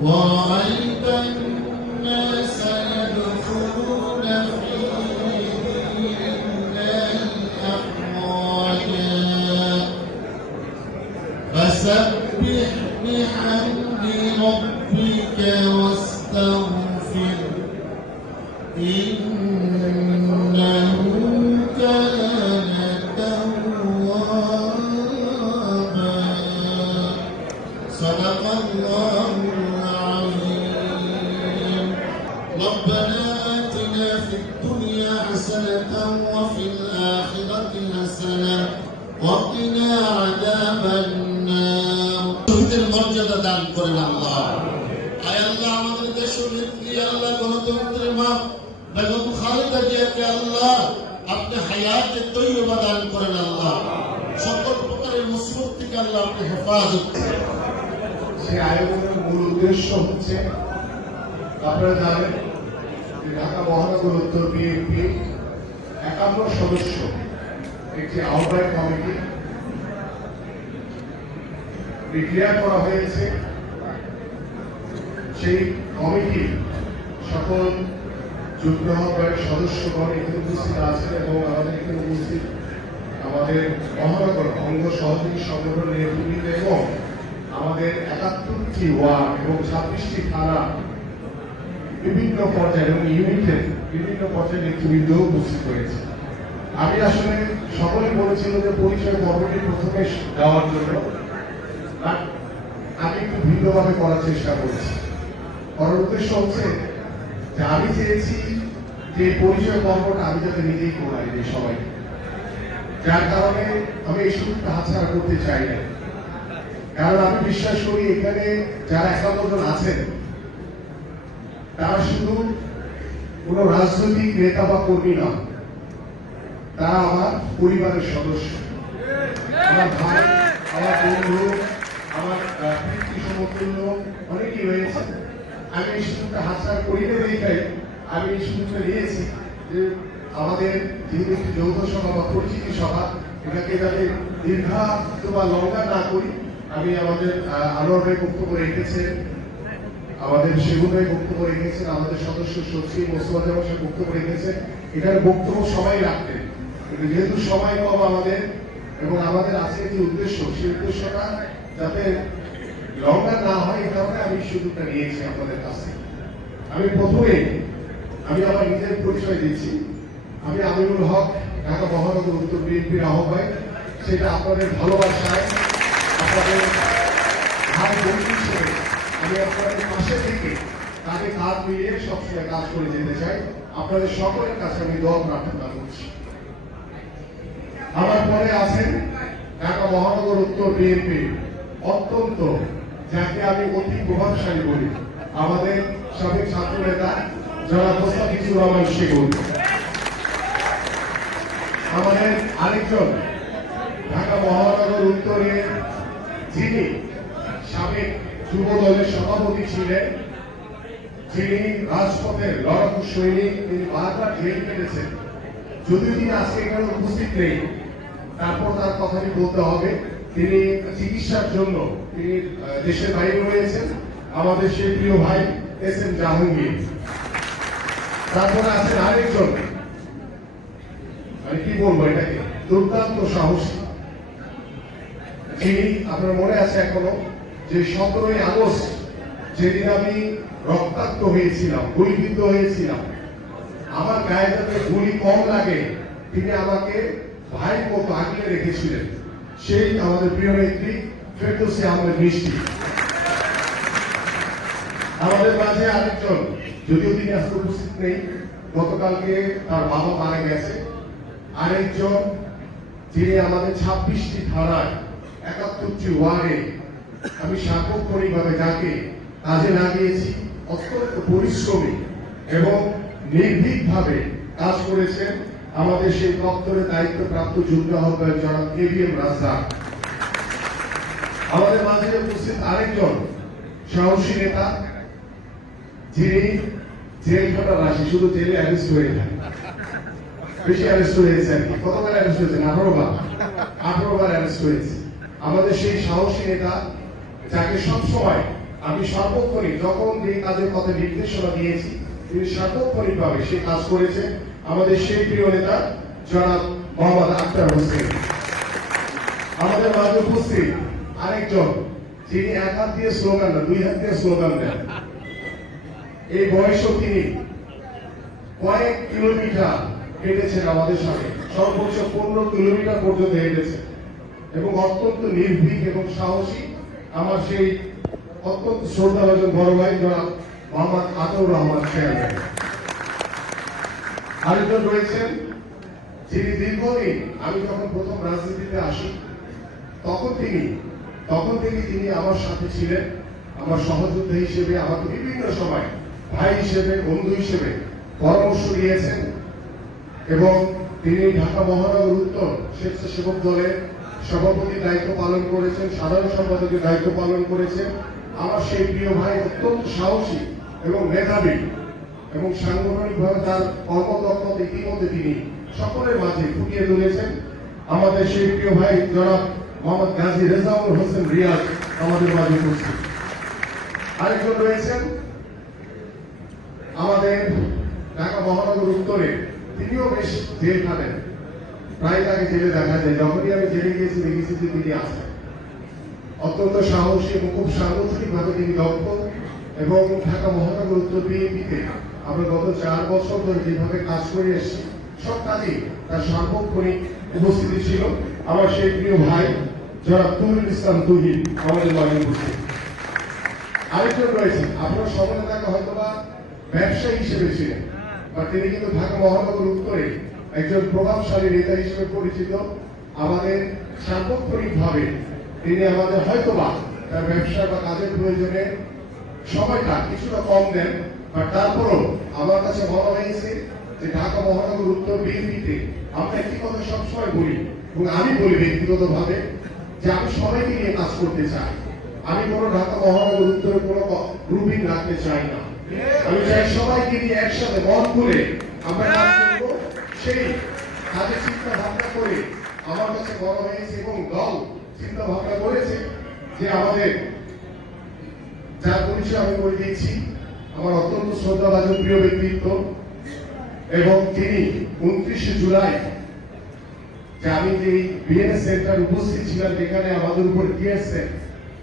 ورأيت الناس يدخلون في دين الله أفواجا فسبح بحمد ربك واستغفر إنه كان توابا صدق الله العظيم ربنا آتنا في الدنيا حسنة وفي الآخرة حسنة وقنا عذاب النار শহীদের মর্যাদা দান করেন আল্লাহ। আয় আল্লাহ আমাদের দেশের নেত্রী আল্লাহ গণতন্ত্রের মা বেগম খালেদা জিয়াকে আল্লাহ আপনি হায়াতে তৈয়বা দান করেন আল্লাহ। সকল প্রকারের মুসিবত থেকে আল্লাহ আপনি হেফাজত করেন। সেই আয়োজনের মূল উদ্দেশ্য হচ্ছে আপনারা জানেন যে ঢাকা মহানগর উত্তর বিএনপি 51 সদস্য একটি আহ্বায়ক কমিটি ডিক্লেয়ার করা হয়েছে। সেই কমিটি সকল যুগ্ম আহ্বায়ক সদস্যগণ এখানে উপস্থিত আছেন এবং আমাদের এখানে উপস্থিত আমাদের মহানগর অঙ্গ সহযোগী সংগঠনের নেতৃবৃন্দ এবং আমাদের 71টি ওয়ার্ড এবং 26টি থানা বিভিন্ন পর্যায়ে এবং ইউনিটের বিভিন্ন পর্যায়ে নেতৃবৃন্দ উপস্থিত হয়েছে। আমি আসলে সকলেই বলেছিল যে পরিচয় পর্বটি প্রথমে দেওয়ার জন্য আমি একটু ভিন্নভাবে করার চেষ্টা করেছি। করার উদ্দেশ্য হচ্ছে যে আমি চেয়েছি যে পরিচয় পর্বটা আমি যাতে নিজেই করাই দিই সবাই, যার কারণে আমি এই সুযোগটা হাতছাড়া করতে চাই না। কারণ আমি বিশ্বাস করি এখানে যারা 51 জন আছেন তারা শুধু কোন রাজনৈতিক নেতা বা কর্মী না, তারা আমার পরিবারের সদস্য, আমার ভাই, আমার বন্ধু, আমার পিতৃ সমতুল্য অনেকেই রয়েছে। আমি এই সুযোগটা হাতছাড়া করি না দেখাই আমি এই সুযোগটা নিয়েছি যে আমাদের যেহেতু একটি যৌথ সভা বা পরিচিতি সভা, এটাকে যাতে দীর্ঘায়িত বা লঙ্ঘা না করি, আমি আমাদের আনোয়ার ভাই বক্তব্য রেখেছেন, আমাদের সেগুন ভাই বক্তব্য রেখেছেন, আমাদের সদস্য সচিব মোস্তফা জামান সাহেব বক্তব্য রেখেছেন। এখানে বক্তব্য সবাই রাখতেন, কিন্তু যেহেতু সময় কম আমাদের এবং আমাদের আজকে যে উদ্দেশ্য সেই উদ্দেশ্যটা যাতে লঙ্ঘা না হয় এই কারণে আমি সুযোগটা নিয়েছি আপনাদের কাছে। আমি প্রথমে আমি আমার নিজের পরিচয় দিচ্ছি। আমি আমিনুল হক, ঢাকা মহানগর উত্তর বিএনপির আহ্বায়ক। সেটা আপনাদের ভালোবাসায়, আপনাদের ভাই বন্ধু হিসেবে আমি আপনাদের পাশে থেকে তাকে কাজ মিলিয়ে সবসময় কাজ করে যেতে চাই। আপনাদের সকলের কাছে আমি দোয়া প্রার্থনা করছি। আমার পরে আছেন ঢাকা মহানগর উত্তর বিএনপি অত্যন্ত, যাকে আমি অতি প্রভাবশালী বলি, আমাদের সাবেক ছাত্র নেতা যারা মোস্তাফিজুর রহমান সেগুন। আমাদের আরেকজন ঢাকা মহানগর উত্তরে যিনি সাবেক যুব দলের সভাপতি ছিলেন, যিনি রাজপথের লড়াকু সৈনিক, তিনি বারবার জেল কেটেছেন। যদিও তিনি আজকে এখানে উপস্থিত নেই, তারপর তার কথাটি বলতে হবে। তিনি চিকিৎসার জন্য তিনি দেশের বাইরে রয়েছেন, আমাদের সেই প্রিয় ভাই এস.এম. জাহাঙ্গীর। তারপরে আছেন আরেকজন, মানে কি বলবো এটাকে, দুর্দান্ত সাহসী, যিনি আপনার মনে আছে এখনো যে 17ই আগস্ট যেদিন আমি রক্তাক্ত হয়েছিলাম, গুলিবিদ্ধ হয়েছিলাম, আমার গায়ে যাতে গুলি কম লাগে তিনি আমাকে ভাইয়ের মতো আগলে রেখেছিলেন, সেই আমাদের প্রিয় নেত্রী ফেরদৌসী আহমেদ মিষ্টি। আমাদের মাঝে আরেকজন, যদিও তিনি আজকে উপস্থিত নেই, গতকালকে তার বাবা মারা গেছে, আরেকজন যিনি আমাদের 26টি থানায় 71টি ওয়ার্ডে আমি সার্বক্ষণিকভাবে যাকে কাজে লাগিয়েছি, অত্যন্ত পরিশ্রমী এবং নির্ভীকভাবে কাজ করেছেন আমাদের সেই দপ্তরের দায়িত্বপ্রাপ্ত যুগ্ম আহ্বায়ক জনাব কে.বি.এম. রাজ্জাক। আমাদের মাঝে উপস্থিত আরেকজন সাহসী নেতা, যিনি জেল খাটার রাশি, শুধু জেলে অ্যারেস্ট হয়ে যায়, বেশি অ্যারেস্ট হয়েছে আর কি। কতবার অ্যারেস্ট হয়েছেন? 18 বার অ্যারেস্ট হয়েছে। আমাদের সেই সাহসী নেতা, যাকে সবসময় আমি সার্বক্ষণিক যখন যে কাজের কথা নির্দেশনা দিয়েছি তিনি সার্বক্ষণিকভাবে সে কাজ করেছে। আমাদের সেই প্রিয় নেতা জনাব মোহাম্মদ আখতার হোসেন। আমাদের মাঝে উপস্থিত আরেকজন যিনি এক হাত দিয়ে স্লোগান না, দুই হাত দিয়ে স্লোগান দেন। এই বয়সও তিনি কয়েক কিলোমিটার হেঁটেছেন আমাদের সাথে, সর্বোচ্চ 15 কিলোমিটার পর্যন্ত হেঁটেছেন এবং অত্যন্ত নির্ভীক এবং সাহসী। আমার সেই অত্যন্ত শ্রদ্ধাভাজন বড় ভাই জনাব মোহাম্মদ আতাউর রহমান চেয়ারম্যান। আরেকজন রয়েছেন যিনি দীর্ঘদিন, আমি যখন প্রথম রাজনীতিতে আসি তখন থেকে তিনি আমার সাথে ছিলেন, আমার সহযোদ্ধা হিসেবে, আমাকে বিভিন্ন সময় ভাই হিসেবে, বন্ধু হিসেবে পরামর্শ দিয়েছেন এবং তিনি ঢাকা মহানগর উত্তর স্বেচ্ছাসেবক দলের সভাপতির দায়িত্ব পালন করেছেন, সাধারণ সম্পাদকের দায়িত্ব পালন করেছেন। আমার সেই প্রিয় ভাই অত্যন্ত সাহসী এবং মেধাবী এবং সাংগঠনিকভাবে তার কর্মদক্ষতা ইতিমধ্যে তিনি সকলের মাঝে ফুটিয়ে তুলেছেন। আমাদের সেই প্রিয় ভাই জনাব মোহাম্মদ গাজী রেজাউল হোসেন রিয়াজ আমাদের মাঝে উপস্থিত। আরেকজন রয়েছেন আমাদের ঢাকা মহানগর উত্তরে, তিনিও বেশ জেল খাটেন, প্রায় তাকে জেলে দেখা যায়। যখনই আমি জেলে গিয়েছি দেখেছি যে তিনি আছেন। অত্যন্ত সাহসী এবং খুব সাংগঠনিক ভাবে তিনি দক্ষ এবং ঢাকা মহানগর উত্তর বিএনপিতে আমরা গত 4 বছর ধরে যেভাবে কাজ করে এসেছি সব কাজেই তার সার্বক্ষণিক উপস্থিতি ছিল। আমার সেই প্রিয় ভাই জনাব তুহিনুল ইসলাম তুহিন আমাদের মাঝে উপস্থিত। আরেকজন রয়েছেন, আপনারা সকলে তাকে হয়তোবা ব্যবসায়ী হিসেবে ছিলেন, বা তিনি কিন্তু ঢাকা মহানগর উত্তরে একজন প্রভাবশালী নেতা হিসেবে পরিচিত। আমাদের সার্বক্ষণিক ভাবে তিনি আমাদের হয়তোবা তার ব্যবসা বা কাজের প্রয়োজনে সময়টা কিছুটা কম দেন, বা তারপরও আমার কাছে মনে হয়েছে যে ঢাকা মহানগর উত্তর বিএনপিতে আমরা একটি কথা সবসময় বলি এবং আমি বলি ব্যক্তিগত ভাবে যে আমি সবাইকে নিয়ে কাজ করতে চাই। আমি কোনো ঢাকা মহানগর উত্তরে কোনো গ্রুপিং রাখতে চাই না। আমি চাই সবাইকে নিয়ে একসাথে মন খুলে আমরা কাজ করবো। সেই কাজের চিন্তা ভাবনা করে আমার কাছে মনে হয়েছে এবং দল চিন্তা ভাবনা করেছে যে আমাদের যার পরিচয় আমি করে দিয়েছি, আমার অত্যন্ত শ্রদ্ধাভাজন প্রিয় ব্যক্তিত্ব এবং তিনি 29 জুলাই যে আমি যে বিএনএস সেন্টার উপস্থিত ছিলাম যেখানে আমাদের উপর টিএসএ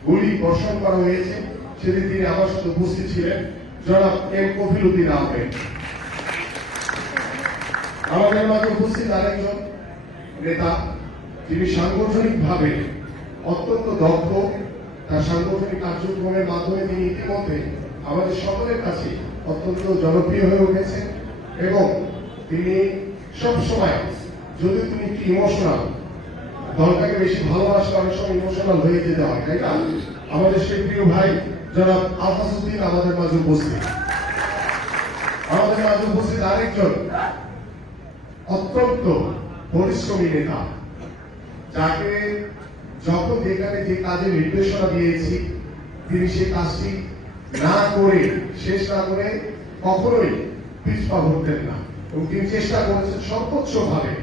গুলি বর্ষণ করা হয়েছে, সেদিন তিনি আমার সাথে উপস্থিত ছিলেন জনাব এম কফিল উদ্দিন আহমেদ। আমাদের মাঝে উপস্থিত আরেকজন নেতা যিনি সাংগঠনিক ভাবে অত্যন্ত দক্ষ, তার সাংগঠনিক কার্যক্রমের মাধ্যমে তিনি ইতিমধ্যে আমাদের সকলের কাছে অত্যন্ত জনপ্রিয় হয়ে উঠেছেন এবং তিনি সবসময়, যদি তুমি একটু ইমোশনাল, দলটাকে বেশি ভালোবাসলে অনেক সময় ইমোশনাল হয়ে যেতে হয়, তাই না? আমাদের সেই প্রিয় ভাই জনাব আফাজউদ্দিন আমাদের মাঝে উপস্থিত। আমাদের মাঝে উপস্থিত আরেকজন অত্যন্ত পরিশ্রমী নেতা, যাকে যখন যেখানে যে কাজে নির্দেশনা দিয়েছি তিনি সেই কাজটি না করে, শেষ না করে কখনোই পিছপা হতেন না এবং তিনি চেষ্টা করেছেন সর্বোচ্চ ভাবে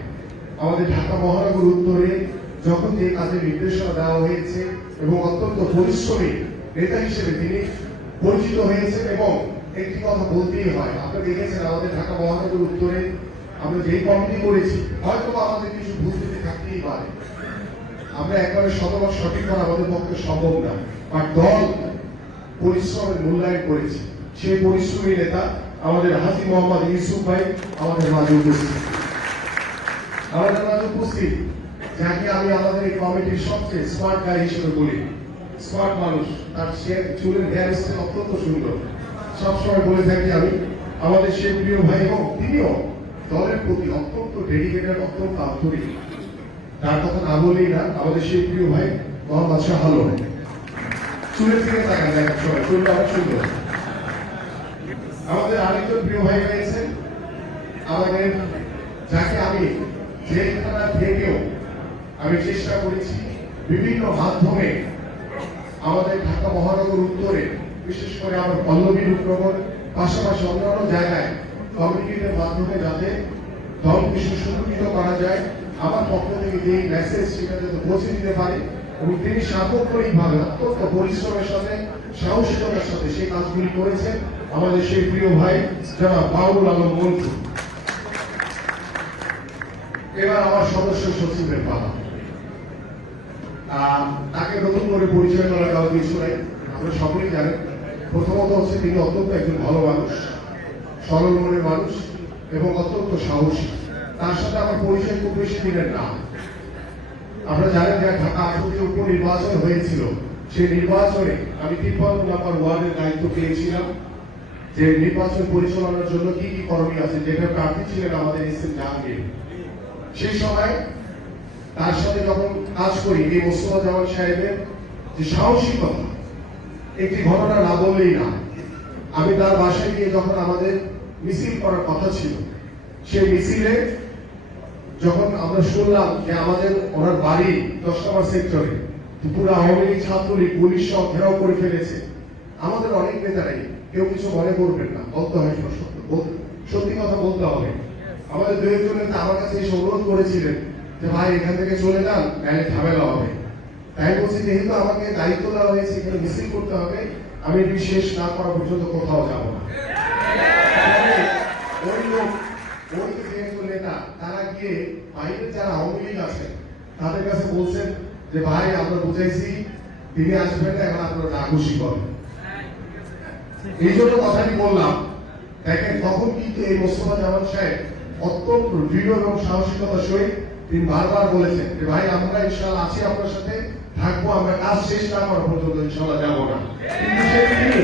আমাদের ঢাকা মহানগর উত্তরে যখন যে কাজে নির্দেশনা দেওয়া হয়েছে এবং অত্যন্ত পরিশ্রমী নেতা হিসেবে তিনি পরিচিত হয়েছেন। এবং একটি কথা বলতেই হয়, আপনারা দেখেছেন আমাদের ঢাকা মহানগর উত্তরে আমরা যে কমিটি করেছি, হয়তো আমাদের কিছু ভুল ত্রুটি থাকতেই পারে, আমরা একবারে শতভাগ সঠিক করা আমাদের পক্ষে সম্ভব না, আর দল পরিশ্রমের মূল্যায়ন করেছে। সেই পরিশ্রমী নেতা আমাদের হাজী মোহাম্মদ ইউসুফ ভাই আমাদের মাঝে উপস্থিত। যাকে আমি আমাদের এই কমিটির সবচেয়ে স্মার্ট গাই হিসেবে বলি। স্মার্ট মানুষ, তার চুলের হেয়ার স্টাইল অত্যন্ত সুন্দর, সবসময় বলে থাকি আমি। আমাদের সেই প্রিয় ভাই এবং তিনিও দলের প্রতি অত্যন্ত ডেডিকেটেড, অত্যন্ত আন্তরিক। তার কথা না বলেই না, আমাদের সেই প্রিয় ভাই মোহাম্মদ শাহ আলম, চুলের দিকে তাকান দেখার সময় চুলটা অনেক সুন্দর। আমাদের আরেকজন প্রিয় ভাই রয়েছেন আমাদের, যাকে আমি জেলখানা থেকেও আমি চেষ্টা করেছি বিভিন্ন মাধ্যমে আমাদের ঢাকা মহানগর উত্তরে, বিশেষ করে আমার পল্লবী রূপনগর পাশাপাশি অন্যান্য জায়গায় কমিউনিটির মাধ্যমে যাতে দলকে সুসংগঠিত করা যায়, আমার পক্ষ থেকে যে মেসেজ সেটা যাতে পৌঁছে দিতে পারে এবং তিনি সার্বক্ষণিকভাবে অত্যন্ত পরিশ্রমের সাথে সাহসিকতার সাথে সেই কাজগুলি করেছেন। আমাদের সেই প্রিয় ভাই যারা বাউল আলম মন্টু। এবার আমার সদস্য সচিবের পালা। তাকে নতুন করে পরিচয় করা দেওয়ার কিছু নাই, আমরা সকলেই জানেন। প্রথমত হচ্ছে তিনি অত্যন্ত একজন ভালো মানুষ, সরল মনের মানুষ এবং অত্যন্ত সাহসী। তার সাথে আমার পরিচয় খুব বেশি দিনের না। আমরা জানেন যে ঢাকা 18 উপনির্বাচন হয়েছিল, সেই নির্বাচনে আমি 53 নম্বর ওয়ার্ডের দায়িত্ব পেয়েছিলাম, যে নির্বাচন পরিচালনার জন্য কি কি করণীয় আছে, যেটা প্রার্থী ছিলেন আমাদের এসএম জাহাঙ্গীর। সেই সময় তার সাথে যখন কাজ করি, এই মোস্তফা জামান সাহেবের যে সাহসিকতা, একটি ঘটনা না বললেই না। আমি তার বাসায় গিয়ে যখন আমাদের মিছিল করার কথা ছিল, সেই মিছিলে যখন আমরা শুনলাম যে আমাদের ওনার বাড়ি 10 নম্বর সেক্টরে পুরো আওয়ামী লীগ, ছাত্রলীগ, পুলিশ সব ঘেরাও করে ফেলেছে, আমাদের অনেক নেতারাই কেউ কিছু মনে করবেন না, বলতে হয় সত্যি কথা বলতে হবে। আমাদের দু একজন নেতা আমার কাছে এসে অনুরোধ করেছিলেন যে ভাই এখান থেকে চলে যান, নাহলে ঝামেলা হবে। তাই বলছি যেহেতু আমাকে দায়িত্ব দেওয়া হয়েছে এখানে মিছিল করতে হবে, আমি এটি শেষ না করা পর্যন্ত কোথাও যাব না। ওই লোক, ওই যে একজন নেতা, তারা গিয়ে বাইরের যারা আওয়ামী লীগ আছে তাদের কাছে বলছেন যে ভাই আমরা বুঝাইছি তিনি আসবেন না, এখন আপনারা না খুশি করেন। এই জন্য কথাটি বললাম। দেখেন তখন কিন্তু এই মোস্তফা জামান সাহেব অত্যন্ত দৃঢ় এবং সাহসিকতার সহিত তিনি বারবার বলেছেন যে ভাই আমরা ইনশাআল্লাহ আছি, আপনার সাথে থাকবো, আমরা কাজ শেষ না করা পর্যন্ত ইনশাআল্লাহ যাবো না। কিন্তু তিনি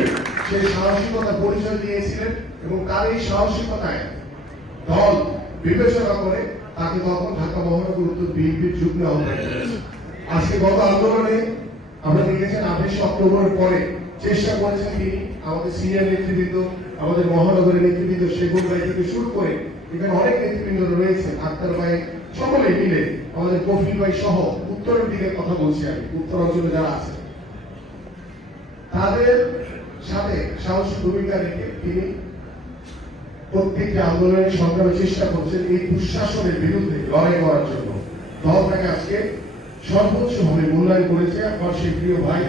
সেই সাহসিকতার পরিচয় দিয়েছিলেন এবং তার এই সাহসিকতায় দল বিবেচনা করে তাকে তখন ঢাকা মহানগর উত্তর বিএনপির যুগ্ম আহ্বায়ক করেছে। আজকে গত আন্দোলনে আমরা দেখেছেন 28 অক্টোবরের পরে চেষ্টা করেছেন তিনি, আমাদের সিনিয়র নেতৃবৃন্দ, আমাদের মহানগরের নেতৃবৃন্দ, সেগুন ভাই থেকে শুরু করে এখানে অনেক নেতৃবৃন্দ রয়েছে, আক্তার ভাই, সকলে মিলে আমাদের কফিল ভাই সহ উত্তরের দিকে কথা বলছি আমি, উত্তর অঞ্চলে যারা আছে তাদের সাথে সাহসী ভূমিকা রেখে তিনি প্রত্যেকটি আন্দোলনের সংগ্রামের চেষ্টা করছেন এই দুঃশাসনের বিরুদ্ধে লড়াই করার জন্য। দল তাকে আজকে সর্বোচ্চভাবে মূল্যায়ন করেছে আমার সেই প্রিয় ভাই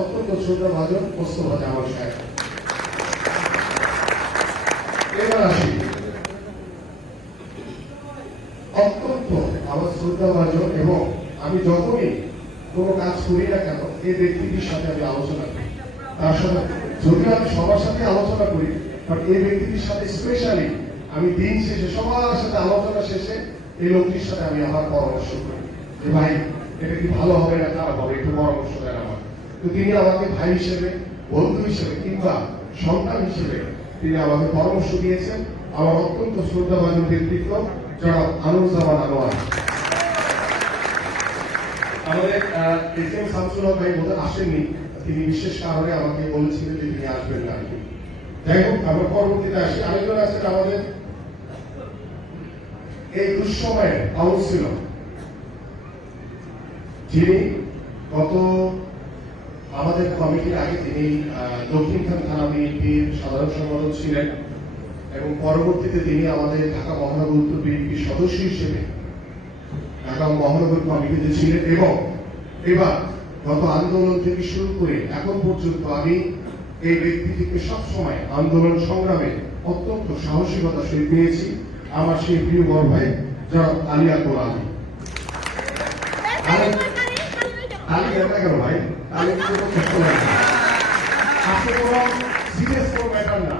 অত্যন্ত শ্রদ্ধাভাজন মোস্তফা জামান সাহেব। এবার আসি, অত্যন্ত আমার শ্রদ্ধাভাজন এবং আমি যখনই কোনো কাজ করি না কেন এই ব্যক্তিটির সাথে আমি আলোচনা করি, তার সাথে যদিও আমি সবার সাথে আলোচনা করি, বাট এই ব্যক্তিটির সাথে স্পেশালি আমি দিন শেষে সবার সাথে আলোচনা শেষে এই লোকটির সাথে আমি আমার পরামর্শ করি যে ভাই এটা কি ভালো হবে না খারাপ হবে, একটু পরামর্শ দেন আমার। তো তিনি আমাকে ভাই হিসেবে, বন্ধু হিসেবে কিংবা সন্তান হিসেবে তিনি আমাকে পরামর্শ দিয়েছেন। আমার অত্যন্ত শ্রদ্ধাভাজন ব্যক্তিত্ব যারা আনুজ্জামান আনোয়ার। আমাদের এসএম শামসুল হক ভাই বোধহয় আসেননি, তিনি বিশেষ কারণে আমাকে বলেছিলেন যে তিনি আসবেন না। যাই হোক, আমরা পরবর্তীতে আসি। আরেকজন আছেন আমাদের এই দুঃসময়ে কাউন্সিলর, যিনি গত আমাদের কমিটির আগে তিনি দক্ষিণখান থানা বিএনপির সাধারণ সম্পাদক ছিলেন এবং পরবর্তীতে তিনি আমাদের ঢাকা মহানগর উত্তর বিএনপির সদস্য হিসেবে ঢাকা মহানগর কমিটিতে ছিলেন এবং এবার গত আন্দোলন থেকে শুরু করে এখন পর্যন্ত আমি এই ব্যক্তিটিকে সবসময় আন্দোলন সংগ্রামে অত্যন্ত সাহসিকতার সহিত পেয়েছি। আমার সেই প্রিয় বড় ভাই যারা আলী আকবর আলী। আলী কেন ভাই, আলী সিরিয়াস কোনো ম্যাটার না।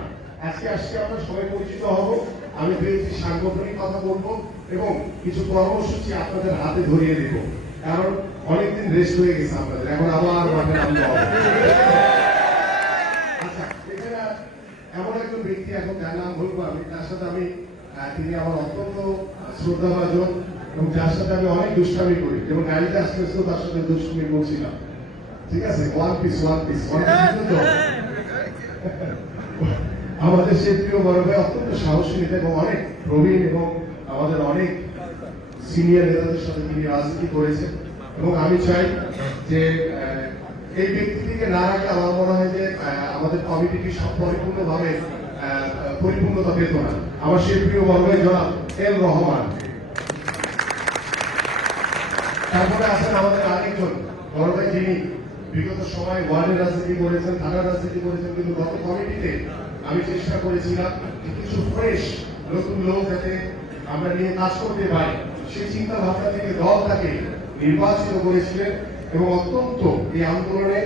আজকে আমরা সবাই পরিচিত হব, আমি পেয়েছি সাংগঠনিক কথা বলবো এবং কিছু কর্মসূচি আপনাদের হাতে ধরিয়ে দেব, কারণ অনেকদিন রেস্ট হয়ে গেছে আপনাদের, এখন আবার মাঠে নামতে হবে। আচ্ছা, এখানে এমন একজন ব্যক্তি, এখন যার নাম বলবো আমি, তার সাথে আমি তিনি আমার অত্যন্ত শ্রদ্ধাভাজন এবং যার সাথে আমি অনেক দুষ্টামি করি, যেমন গাড়িতে আসতে আসতেও তার সাথে দুষ্টামি করছিলাম। ঠিক আছে, ওয়ান পিস আমাদের সেই প্রিয় বড় ভাই অত্যন্ত সাহসী নেতা এবং অনেক প্রবীণ এবং আমাদের অনেক সিনিয়র নেতাদের সাথে তিনি রাজনীতি করেছেন এবং আমি চাই যে এই ব্যক্তিটিকে না রাখলে আমার মনে হয় যে আমাদের কমিটিটি সব পরিপূর্ণভাবে পরিপূর্ণতা পেত না। আমার সেই প্রিয় বড় ভাই জনাব এল রহমান। তারপরে আছেন আমাদের আরেকজন বড় ভাই যিনি বিগত সময় ওয়ার্ডের রাজনীতি করেছেন, থানার রাজনীতি করেছেন, কিন্তু গত কমিটিতে আমি চেষ্টা করেছিলাম যে কিছু ফ্রেশ নতুন লোক যাতে আমরা নিয়ে কাজ করতে পারি, সেই চিন্তা ভাবনা থেকে দল তাকে নির্বাচিত করেছিলেন। এবং অত্যন্ত এই আন্দোলনে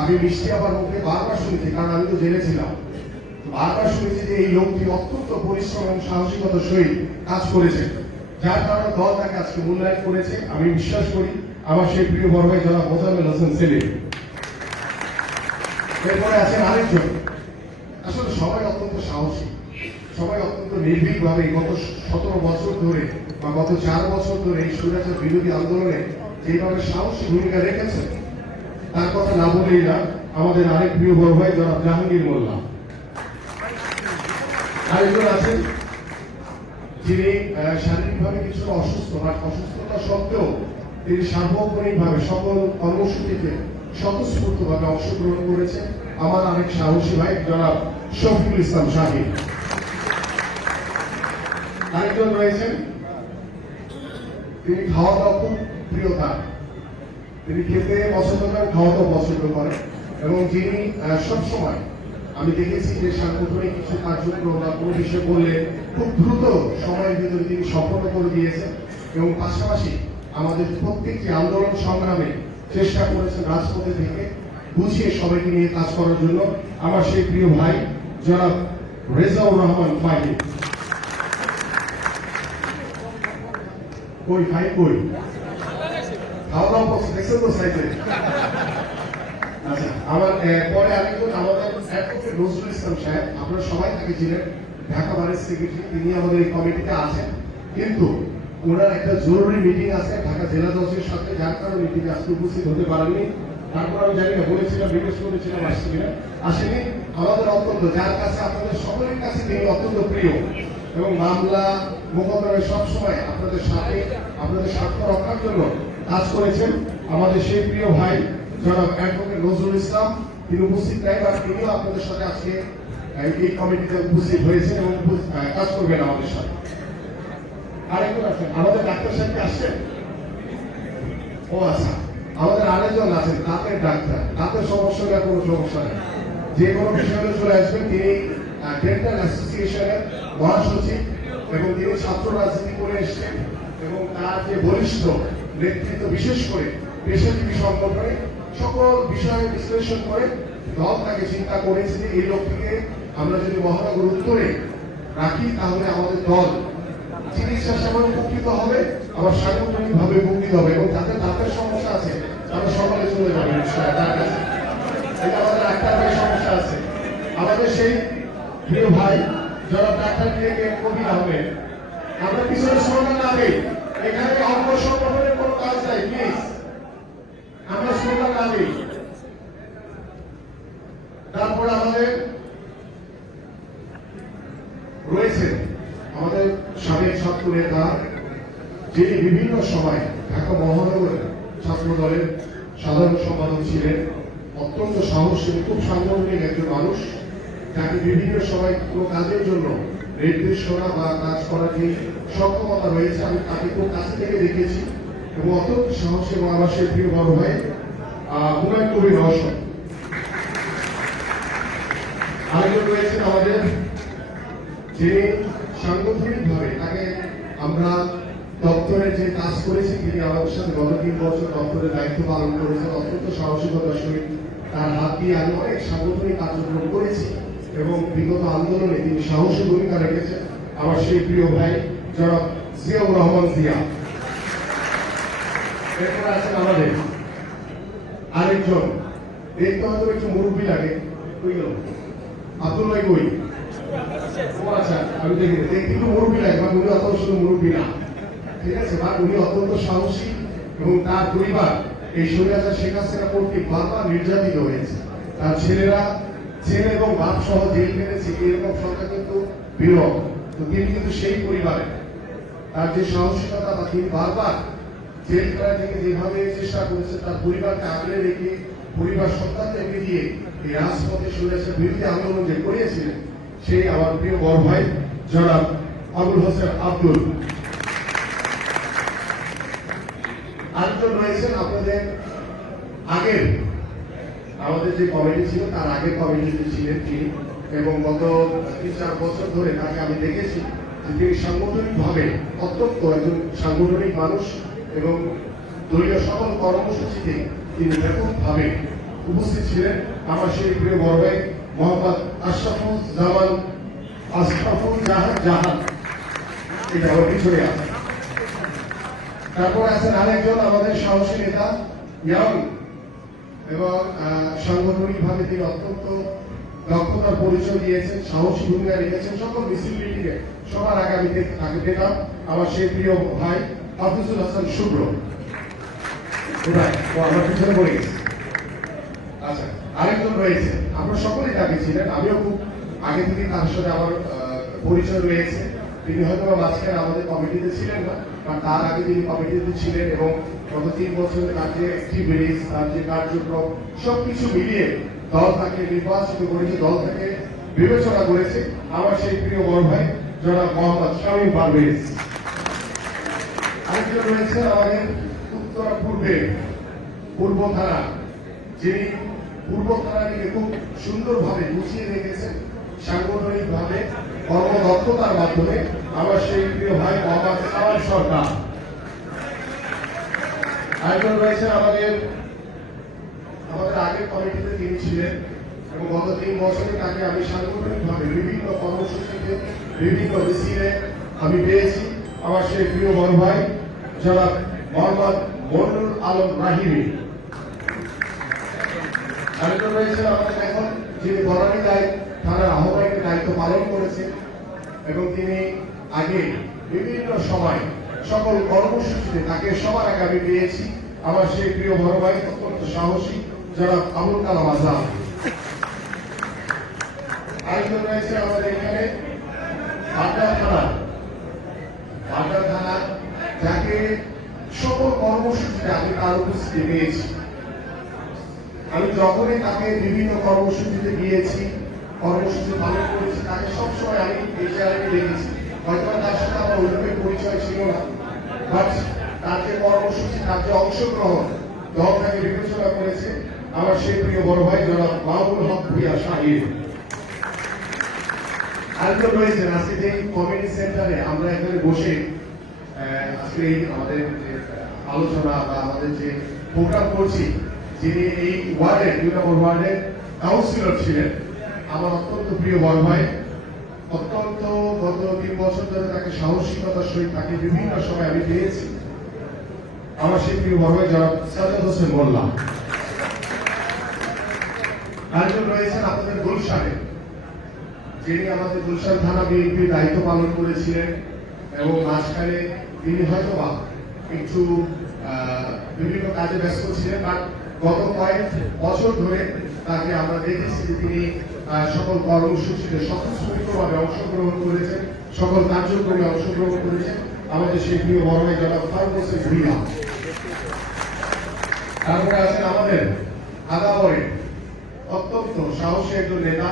আমি মিষ্টি আবার মুখে বারবার শুনেছি, কারণ আমি তো জেলে ছিলাম, বারবার শুনেছি যে এই লোকটি অত্যন্ত পরিশ্রম এবং সাহসিকতার সহিত কাজ করেছে, যার কারণে দল তাকে আজকে মূল্যায়ন করেছে। আমি বিশ্বাস করি আমার সেই প্রিয় বড় ভাই জনাব মোজাম্মেল হোসেন সেলিম। এরপরে আছেন আরেকজন, আসলে সবাই অত্যন্ত সাহসী, সবাই অত্যন্ত নির্ভীক ভাবে গত 17 বছর ধরে বা গত 4 বছর ধরে এই স্বৈরাচার বিরোধী আন্দোলনে যেভাবে সাহসী ভূমিকা রেখেছে তার কথা না বলেই না। আমাদের আরেক প্রিয় বড় ভাই জনাব জাহাঙ্গীর মোল্লা। আরেকজন আছেন যিনি শারীরিকভাবে কিছুটা অসুস্থ, বাট অসুস্থতা সত্ত্বেও তিনি সার্বক্ষণিকভাবে সকল কর্মসূচিতে স্বতঃস্ফূর্তভাবে অংশগ্রহণ করেছেন, আমার আরেক সাহসী ভাই জনাব শফিকুল ইসলাম শাহীন। আরেকজন রয়েছেন, তিনি খাওয়া দাওয়া খুব প্রিয় তার, তিনি খেতে পছন্দ করেন, খাওয়া দাওয়া পছন্দ করেন, এবং যিনি সবসময় আমি দেখেছি যে সাংগঠনিক কিছু কার্যক্রম বা কোনো বিষয় করলে খুব দ্রুত সময়ের ভিতরে তিনি সম্পন্ন করে দিয়েছেন, এবং পাশাপাশি আমাদের প্রত্যেকটি আন্দোলন সংগ্রামে চেষ্টা করেছেন রাজপথে থেকে বুঝিয়ে সবাইকে নিয়ে কাজ করার জন্য। আমার সেই প্রিয় ভাই জনাব রেজাউর রহমান ফাহিম। কই ভাই কই? খাওয়া দাওয়া করছে, দেখছেন তো সাইডে? আচ্ছা, আমার পরে আরেকজন আমাদের অ্যাডভোকেট নজরুল ইসলাম সাহেব, আপনারা সবাই তাকে ছিলেন, ঢাকা বারের সেক্রেটারি, তিনি আমাদের এই কমিটিতে আছেন, কিন্তু ওনার একটা জরুরি মিটিং আছে ঢাকা জেলা জজের সাথে, যার কারণে মিটিংয়ে আজকে উপস্থিত হতে পারেননি। তারপর আমি জানি না, বলেছিলাম, রিকোয়েস্ট করেছিলাম আসছে কিনা, আসেনি। আমাদের অত্যন্ত, যার কাছে আপনাদের সকলের কাছে তিনি অত্যন্ত প্রিয়, এবং মামলা মোকদ্দমায় সবসময় আপনাদের সাথে আপনাদের স্বার্থ রক্ষার জন্য কাজ করেছেন আমাদের সেই প্রিয় ভাই জনাব অ্যাডভোকেট নজরুল ইসলাম। তিনি উপস্থিত নাই, বা তিনিও আপনাদের সাথে আজকে এই কমিটিতে উপস্থিত হয়েছেন এবং কাজ করবেন আমাদের সাথে। আরেকজন আছেন, আমাদের ডাক্তার সাহেব আসছেন? ও আচ্ছা, আমাদের আরেকজন আছেন দাঁতের ডাক্তার, দাঁতের সমস্যা নেই, কোনো সমস্যা নেই, যে কোনো বিষয়ে চলে আসবেন। তিনি ডেন্টাল অ্যাসোসিয়েশনের মহাসচিব, এবং তিনি ছাত্র রাজনীতি করে এসছেন, এবং তার যে বলিষ্ঠ নেতৃত্ব, বিশেষ করে পেশাজীবী সংগঠনে সকল বিষয়ে বিশ্লেষণ করে দল তাকে চিন্তা করেছে যে এই লোকটিকে আমরা যদি মহানগর উত্তরে রাখি তাহলে আমাদের দল চিকিৎসা সেবায় উপকৃত হবে, আবার সাংগঠনিক ভাবে উপকৃত হবে, এবং যাদের দাঁতের সমস্যা আছে তারা সকালে চলে যাবে তার কাছে। আমাদের ডাক্তার ভাই সমস্যা আছে, আমাদের সেই প্রিয় ভাই জনাব ডাক্তার কবির আহমেদ। আমরা পিছনে স্লোগান না দিই, এখানে অঙ্গ সংগঠনের কোনো কাজ নাই, প্লিজ আমরা স্লোগান না দিই। তারপর আমাদের রয়েছে আমাদের সাবেক ছাত্র নেতা, যিনি বিভিন্ন সময় ঢাকা মহানগরের ছাত্র দলের সাধারণ সম্পাদক ছিলেন, অত্যন্ত সাহসী, খুব সাংগঠনিক একজন মানুষ, যাকে বিভিন্ন সময় কোনো কাজের জন্য নির্দেশনা বা কাজ করার যে সক্ষমতা রয়েছে, আমি তাকে খুব কাছে থেকে দেখেছি, এবং অত্যন্ত সাহসী। এবং আমার সেই প্রিয় বড় ভাই হুমায়ুন কবির রওশন। আরেকজন রয়েছেন আমাদের, যে সাংগঠনিক ভাবে তাকে আমরা দপ্তরের যে কাজ করেছি, তিনি আমাদের সাথে গত 3 বছর দপ্তরের দায়িত্ব পালন করেছেন, অত্যন্ত সাহসিকতার সহিত তার হাত দিয়ে আমি অনেক সাংগঠনিক কার্যক্রম করেছি, এবং বিগত আন্দোলনে তিনি সাহসী ভূমিকা রেখেছেন। আমার সেই প্রিয় ভাই জনাব জিয়াউর রহমান জিয়া। এরপরে আছেন আমাদের আরেকজন, দেখতে হয়তো একটু মুরব্বী লাগে, আব্দুল্লাহ কই? আচ্ছা, আমি দেখি দেখতে একটু মুরব্বী লাগে, বা উনি অত শুধু মুরব্বী না, ঠিক আছে, বা উনি অত্যন্ত সাহসী, এবং তার পরিবার এই স্বৈরাচার শেখ হাসিনা কর্তৃক বারবার নির্যাতিত হয়েছে, তার ছেলেরা, ছেলে এবং বাপ সহ জেল কেটেছে, এরকম সংখ্যা কিন্তু বিরল। তো তিনি কিন্তু সেই পরিবারে তার যে সাহসিকতা, বা তিনি বারবার জেল করা থেকে যেভাবে চেষ্টা করেছে তার পরিবারকে আগলে রেখে, পরিবার সন্তানকে দিয়ে এই রাজপথে স্বৈরাচার বিরুদ্ধে আন্দোলন যে করিয়েছিলেন, সেই আমার প্রিয় বড় ভাই জনাব আবুল হোসেন আব্দুল। আরেকজন রয়েছেন আপনাদের আগের আমাদের যে কমিটি ছিল তার আগের কমিটিতে ছিলেন তিনি, এবং গত 3-4 বছর ধরে তাকে আমি দেখেছি যে তিনি সাংগঠনিকভাবে অত্যন্ত একজন সাংগঠনিক মানুষ, এবং দলীয় সকল কর্মসূচিতে তিনি ব্যাপকভাবে উপস্থিত ছিলেন। আমার সেই প্রিয় বড় ভাই মোহাম্মদ আশরাফুল জাহান, এটা আমার পিছনে আছে। তারপর আছেন আরেকজন আমাদের সাহসী নেতা ইয়াং, এবং সাংগঠনিকভাবে তিনি অত্যন্ত দক্ষতার পরিচয় দিয়েছেন, সাহসী ভূমিকা রেখেছেন। সকল মিছিল মিটিংয়ে সবার আগে আমি তাকে পেতাম, আমার সেই প্রিয় ভাই হাফিজুল হাসান শুভ্র, আমার পিছনে পড়ে গেছে। আচ্ছা, আরেকজন রয়েছে, আমরা সকলেই তাকে ছিলেন, আমিও খুব আগে থেকে তার সাথে আমার পরিচয় রয়েছে। তিনি হয়তো মাঝখানে আমাদের কমিটিতে ছিলেন না, বা তার আগে তিনি কমিটিতে ছিলেন, এবং গত 3 বছরে তার যে অ্যাক্টিভিটিস, তার যে কার্যক্রম সবকিছু মিলিয়ে দল তাকে নির্বাচিত করেছে, দল তাকে বিবেচনা করেছে। আমার সেই প্রিয় বড় ভাই জনাব মোহাম্মদ শামীম পারভেজ। আরেকজন রয়েছে আমাদের উত্তরা পূর্ব থানা, যিনি পূর্ব থানাটিকে খুব সুন্দরভাবে গুছিয়ে রেখেছেন সাংগঠনিকভাবে কর্মদক্ষতার মাধ্যমে। আমার সেই প্রিয় ভাই মোহাম্মদ সাওয়ার সরকার। আরেকজন রয়েছে আমাদের আগের কমিটিতে তিনি ছিলেন, এবং গত 3 বছরে তাকে আমি সাংগঠনিকভাবে বিভিন্ন কর্মসূচিতে বিভিন্ন মিছিলে আমি পেয়েছি। আমার সেই প্রিয় বড় ভাই জনাব মোহাম্মদ মন্ডুল আলম রাহিমি। আরেকজন রয়েছেন আমাদের এখন যিনি বনানী থানার আহ্বায়কের দায়িত্ব পালন করেছেন, এবং তিনি আগে বিভিন্ন সময় সকল কর্মসূচিতে তাকে সবার আগে আমি পেয়েছি। আমার সেই প্রিয় বড় ভাই অত্যন্ত সাহসী জনাব আবুল কালাম আজাদ। আরেকজন রয়েছে আমাদের এখানে বাড্ডা থানা, যাকে সকল কর্মসূচিতে আমি তার উপস্থিতি পেয়েছি। আমি যখনই তাকে বিভিন্ন কর্মসূচিতে গিয়েছি, কর্মসূচি পালন করেছি, তাকে সবসময় আমি এই জায়গায় দেখেছি। হয়তো তার সাথে আমার ওইভাবে পরিচয় ছিল না, বাট তার যে কর্মসূচি, তার যে অংশগ্রহণ, দল তাকে বিবেচনা করেছে। আমার সেই প্রিয় বড় ভাই জনাব মাহবুল হক ভূঁইয়া শাহিদ। আরেকজন রয়েছেন আজকে যে কমিউনিটি সেন্টারে আমরা এখানে বসে আজকে আমাদের যে আলোচনা বা আমাদের যে প্রোগ্রাম করছি, যিনি এই ওয়ার্ডের 2 নম্বর ওয়ার্ডের কাউন্সিলর ছিলেন, আমার অত্যন্ত প্রিয় বড় ভাই। অত্যন্ত গত 3 বছর ধরে তাকে সাহসিকতার সহিত তাকে বিভিন্ন সময় আমি পেয়েছি। আমার সেই প্রিয় বড় ভাই জনাব সাজ্জাদ হোসেন মোল্লা। আরেকজন রয়েছেন আপনাদের গুলশানে, যিনি আমাদের গুলশান থানা বিএনপির দায়িত্ব পালন করেছিলেন, এবং মাঝখানে তিনি হয়তো বা একটু বিভিন্ন কাজে ব্যস্ত ছিলেন, বাট গত কয়েক বছর ধরে তাকে আমরা দেখেছি যে তিনি সকল কর্মসূচিতে স্বতঃস্ফূর্তভাবে অংশগ্রহণ করেছেন, সকল কার্যক্রমে অংশগ্রহণ করেছেন। আমাদের সেই প্রিয় বড় ভাই জনাব ফারুক হোসেন ভূঁইয়া। তারপরে আছেন আমাদের আদাবরে অত্যন্ত সাহসী একজন নেতা,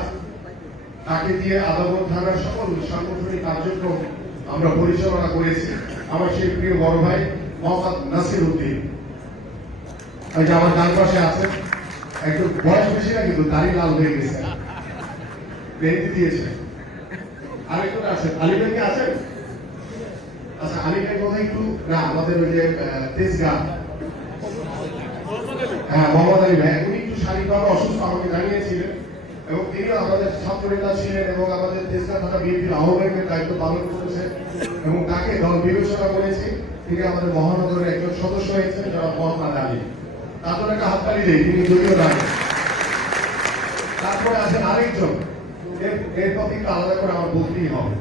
তাকে দিয়ে আদাবর থানার সকল সাংগঠনিক কার্যক্রম আমরা পরিচালনা করেছি। আমার সেই প্রিয় বড় ভাই মোহাম্মদ নাসির উদ্দিন, যে আমার ডান পাশে আছেন, একটু বয়স বেশি না কিন্তু দাড়ি লাল হয়ে গেছে, বেরিয়ে দিয়েছে। আরেকজন আছেন আলী ভাই, কে আছেন? আচ্ছা, আলী ভাই কোথায় একটু না, আমাদের ওই যে তেজগাঁ, হ্যাঁ মোহাম্মদ আলী ভাই, উনি একটু শারীরিকভাবে অসুস্থ আমাকে জানিয়েছিলেন, এবং তিনিও আমাদের ছাত্র নেতা ছিলেন, এবং আমাদের তেজগাঁ থানা বিএনপির আহ্বায়কের দায়িত্ব পালন করেছেন, এবং তাকে দল বিবেচনা করেছে। তিনি আমাদের মহানগরের একজন সদস্য হয়েছেন যারা মোহাম্মদ আলী। তারপর একটা হাততালি দেয়, তিনি দলীয় দাঁড়িয়ে। তারপরে আছেন আরেকজন, এর প্রতি আলাদা করে আমার বলতেই হবে।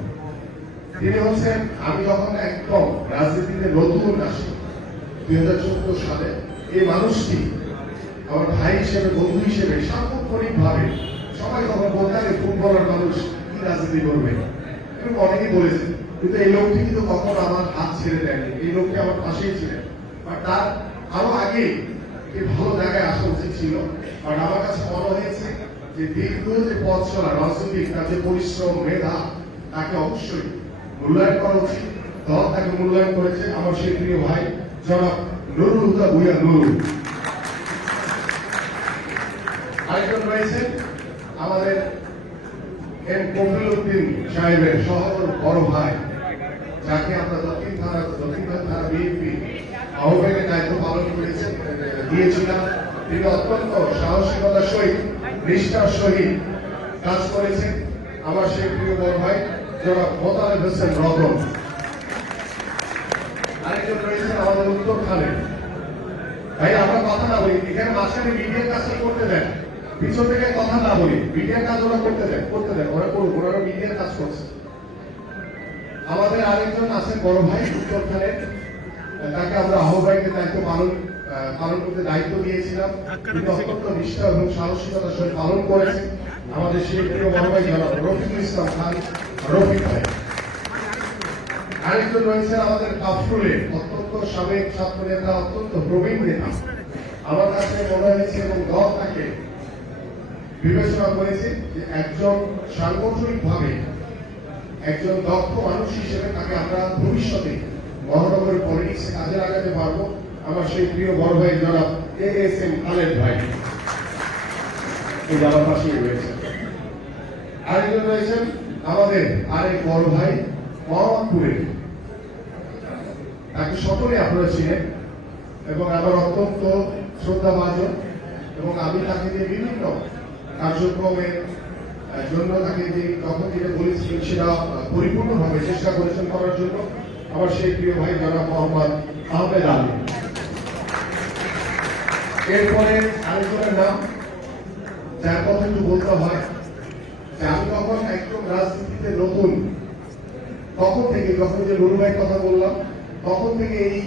তিনি হচ্ছেন, আমি যখন একদম রাজনীতিতে নতুন আসি 2014 সালে, এই মানুষটি আমার ভাই হিসেবে, বন্ধু হিসেবে সাংগঠনিক ভাবে সবাই তখন বলতেন ফুটবলার মানুষ কি রাজনীতি করবে, কিন্তু অনেকেই বলেছেন, কিন্তু এই লোকটি কিন্তু কখনো আমার হাত ছেড়ে দেয়নি। এই লোকটি আমার পাশেই ছিলেন, আর তার আরো আগে ভালো জায়গায় আসা উচিত ছিল। আর আমার কাছে মনে হয়েছে যে দীর্ঘ যে পথ চলা রাজনৈতিক তার যে পরিশ্রম, মেধা, তাকে অবশ্যই মূল্যায়ন করা উচিত। দল তাকে মূল্যায়ন করেছে। আমার সেই প্রিয় ভাই জনাব নুরুল হুদা ভূঁইয়া নুরুল। আরেকজন রয়েছেন আমাদের এম কফিল উদ্দিন সাহেবের সহোদর বড় ভাই, যাকে আমরা দক্ষিণ থানা বিএনপি আহ্বায়কের দায়িত্ব পালন দিয়েছিলাম। তিনি অত্যন্ত সাহসিকতার সহিত নিষ্ঠার সহিত কাজ করেছেন। আমার সেই প্রিয় বড় ভাই জনাব মোতালেব হোসেন রতন। আরেকজন রয়েছেন আমাদের উত্তর খানে। ভাই আমরা কথা না বলি, এখানে মাঝখানে মিডিয়ার কাজটা করতে দেন, পিছন থেকে কথা না বলি, মিডিয়ার কাজ ওরা করতে দেন, ওরা করুক, ওরা মিডিয়ার কাজ করছে। আমাদের আরেকজন আছেন বড় ভাই উত্তর খানের, তাকে আমরা আহ্বায়কের দায়িত্ব পালন করতে দায়িত্ব দিয়েছিলাম। তিনি অত্যন্ত নিষ্ঠা এবং সাহসিকতার সঙ্গে পালন করেছেন। আমাদের সেই প্রিয় বড় ভাই জনাব রফিকুল ইসলাম খান, রফিক ভাই। আরেকজন রয়েছেন আমাদের কাফরুলে, অত্যন্ত সাবেক ছাত্র নেতা, অত্যন্ত প্রবীণ নেতা। আমার কাছে মনে হয়েছে এবং দল তাকে বিবেচনা করেছে যে একজন সাংগঠনিক ভাবে একজন দক্ষ মানুষ হিসেবে তাকে আমরা ভবিষ্যতে মহানগরের পলিটিক্সে কাজে লাগাতে পারবো। আমার সেই প্রিয় বড় ভাই জনাব ASM খালেদ ভাই এই আমার পাশেই রয়েছে। আরেকজন রয়েছেন আমাদের আরেক বড় ভাই মোহাম্মদপুরের, তাকে সকলে আপনারা ছিলেন এবং আমার অত্যন্ত শ্রদ্ধাভাজন, এবং আমি তাকে যে বিভিন্ন কার্যক্রমের জন্য তাকে যে যখন যেটা বলেছিলেন সেটা পরিপূর্ণভাবে চেষ্টা করেছেন করার জন্য আমার সেই প্রিয় ভাই জনাব মোহাম্মদ আহমেদ আলী। এরপরে আরেকজনের নাম যার কথা একটু বলতে হয় যে আমি তখন একদম রাজনীতিতে নতুন, তখন থেকে যখন যে নুরু ভাইয়ের কথা বললাম তখন থেকে এই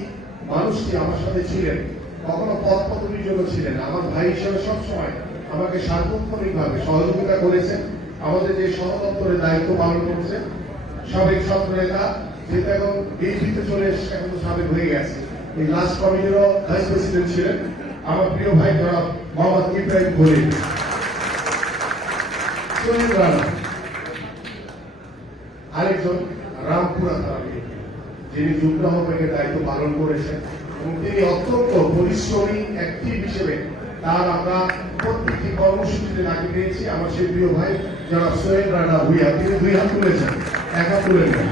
মানুষটি আমার সাথে ছিলেন, কখনো পদ পদবীর জন্য ছিলেন, আমার ভাই হিসেবে সবসময় আমাকে সার্বক্ষণিক ভাবে সহযোগিতা করেছেন। আমাদের যে সহদপ্তরের দায়িত্ব পালন করছে সাবেক ছাত্র নেতা, যেটা এখন বিএনপিতে চলে এসে এখন তো সাবেক হয়ে গেছে, এই লাস্ট কমিটিরও ভাইস প্রেসিডেন্ট ছিলেন আমার প্রিয় ভাই জনাব মোহাম্মদ ইব্রাহিম খলিল। আরেকজন রামপুরা থানা, যিনি যুগ্ম আহ্বায়কের দায়িত্ব পালন করেছেন এবং তিনি অত্যন্ত পরিশ্রমী অ্যাক্টিভ হিসেবে তার আমরা প্রত্যেকটি কর্মসূচিতে নাকি পেয়েছি। আমার সেই প্রিয় ভাই জনাব সোহেল রানা ভুইয়া, তিনি 2 হাত তুলেছেন, 1 হাত তুলে নেন।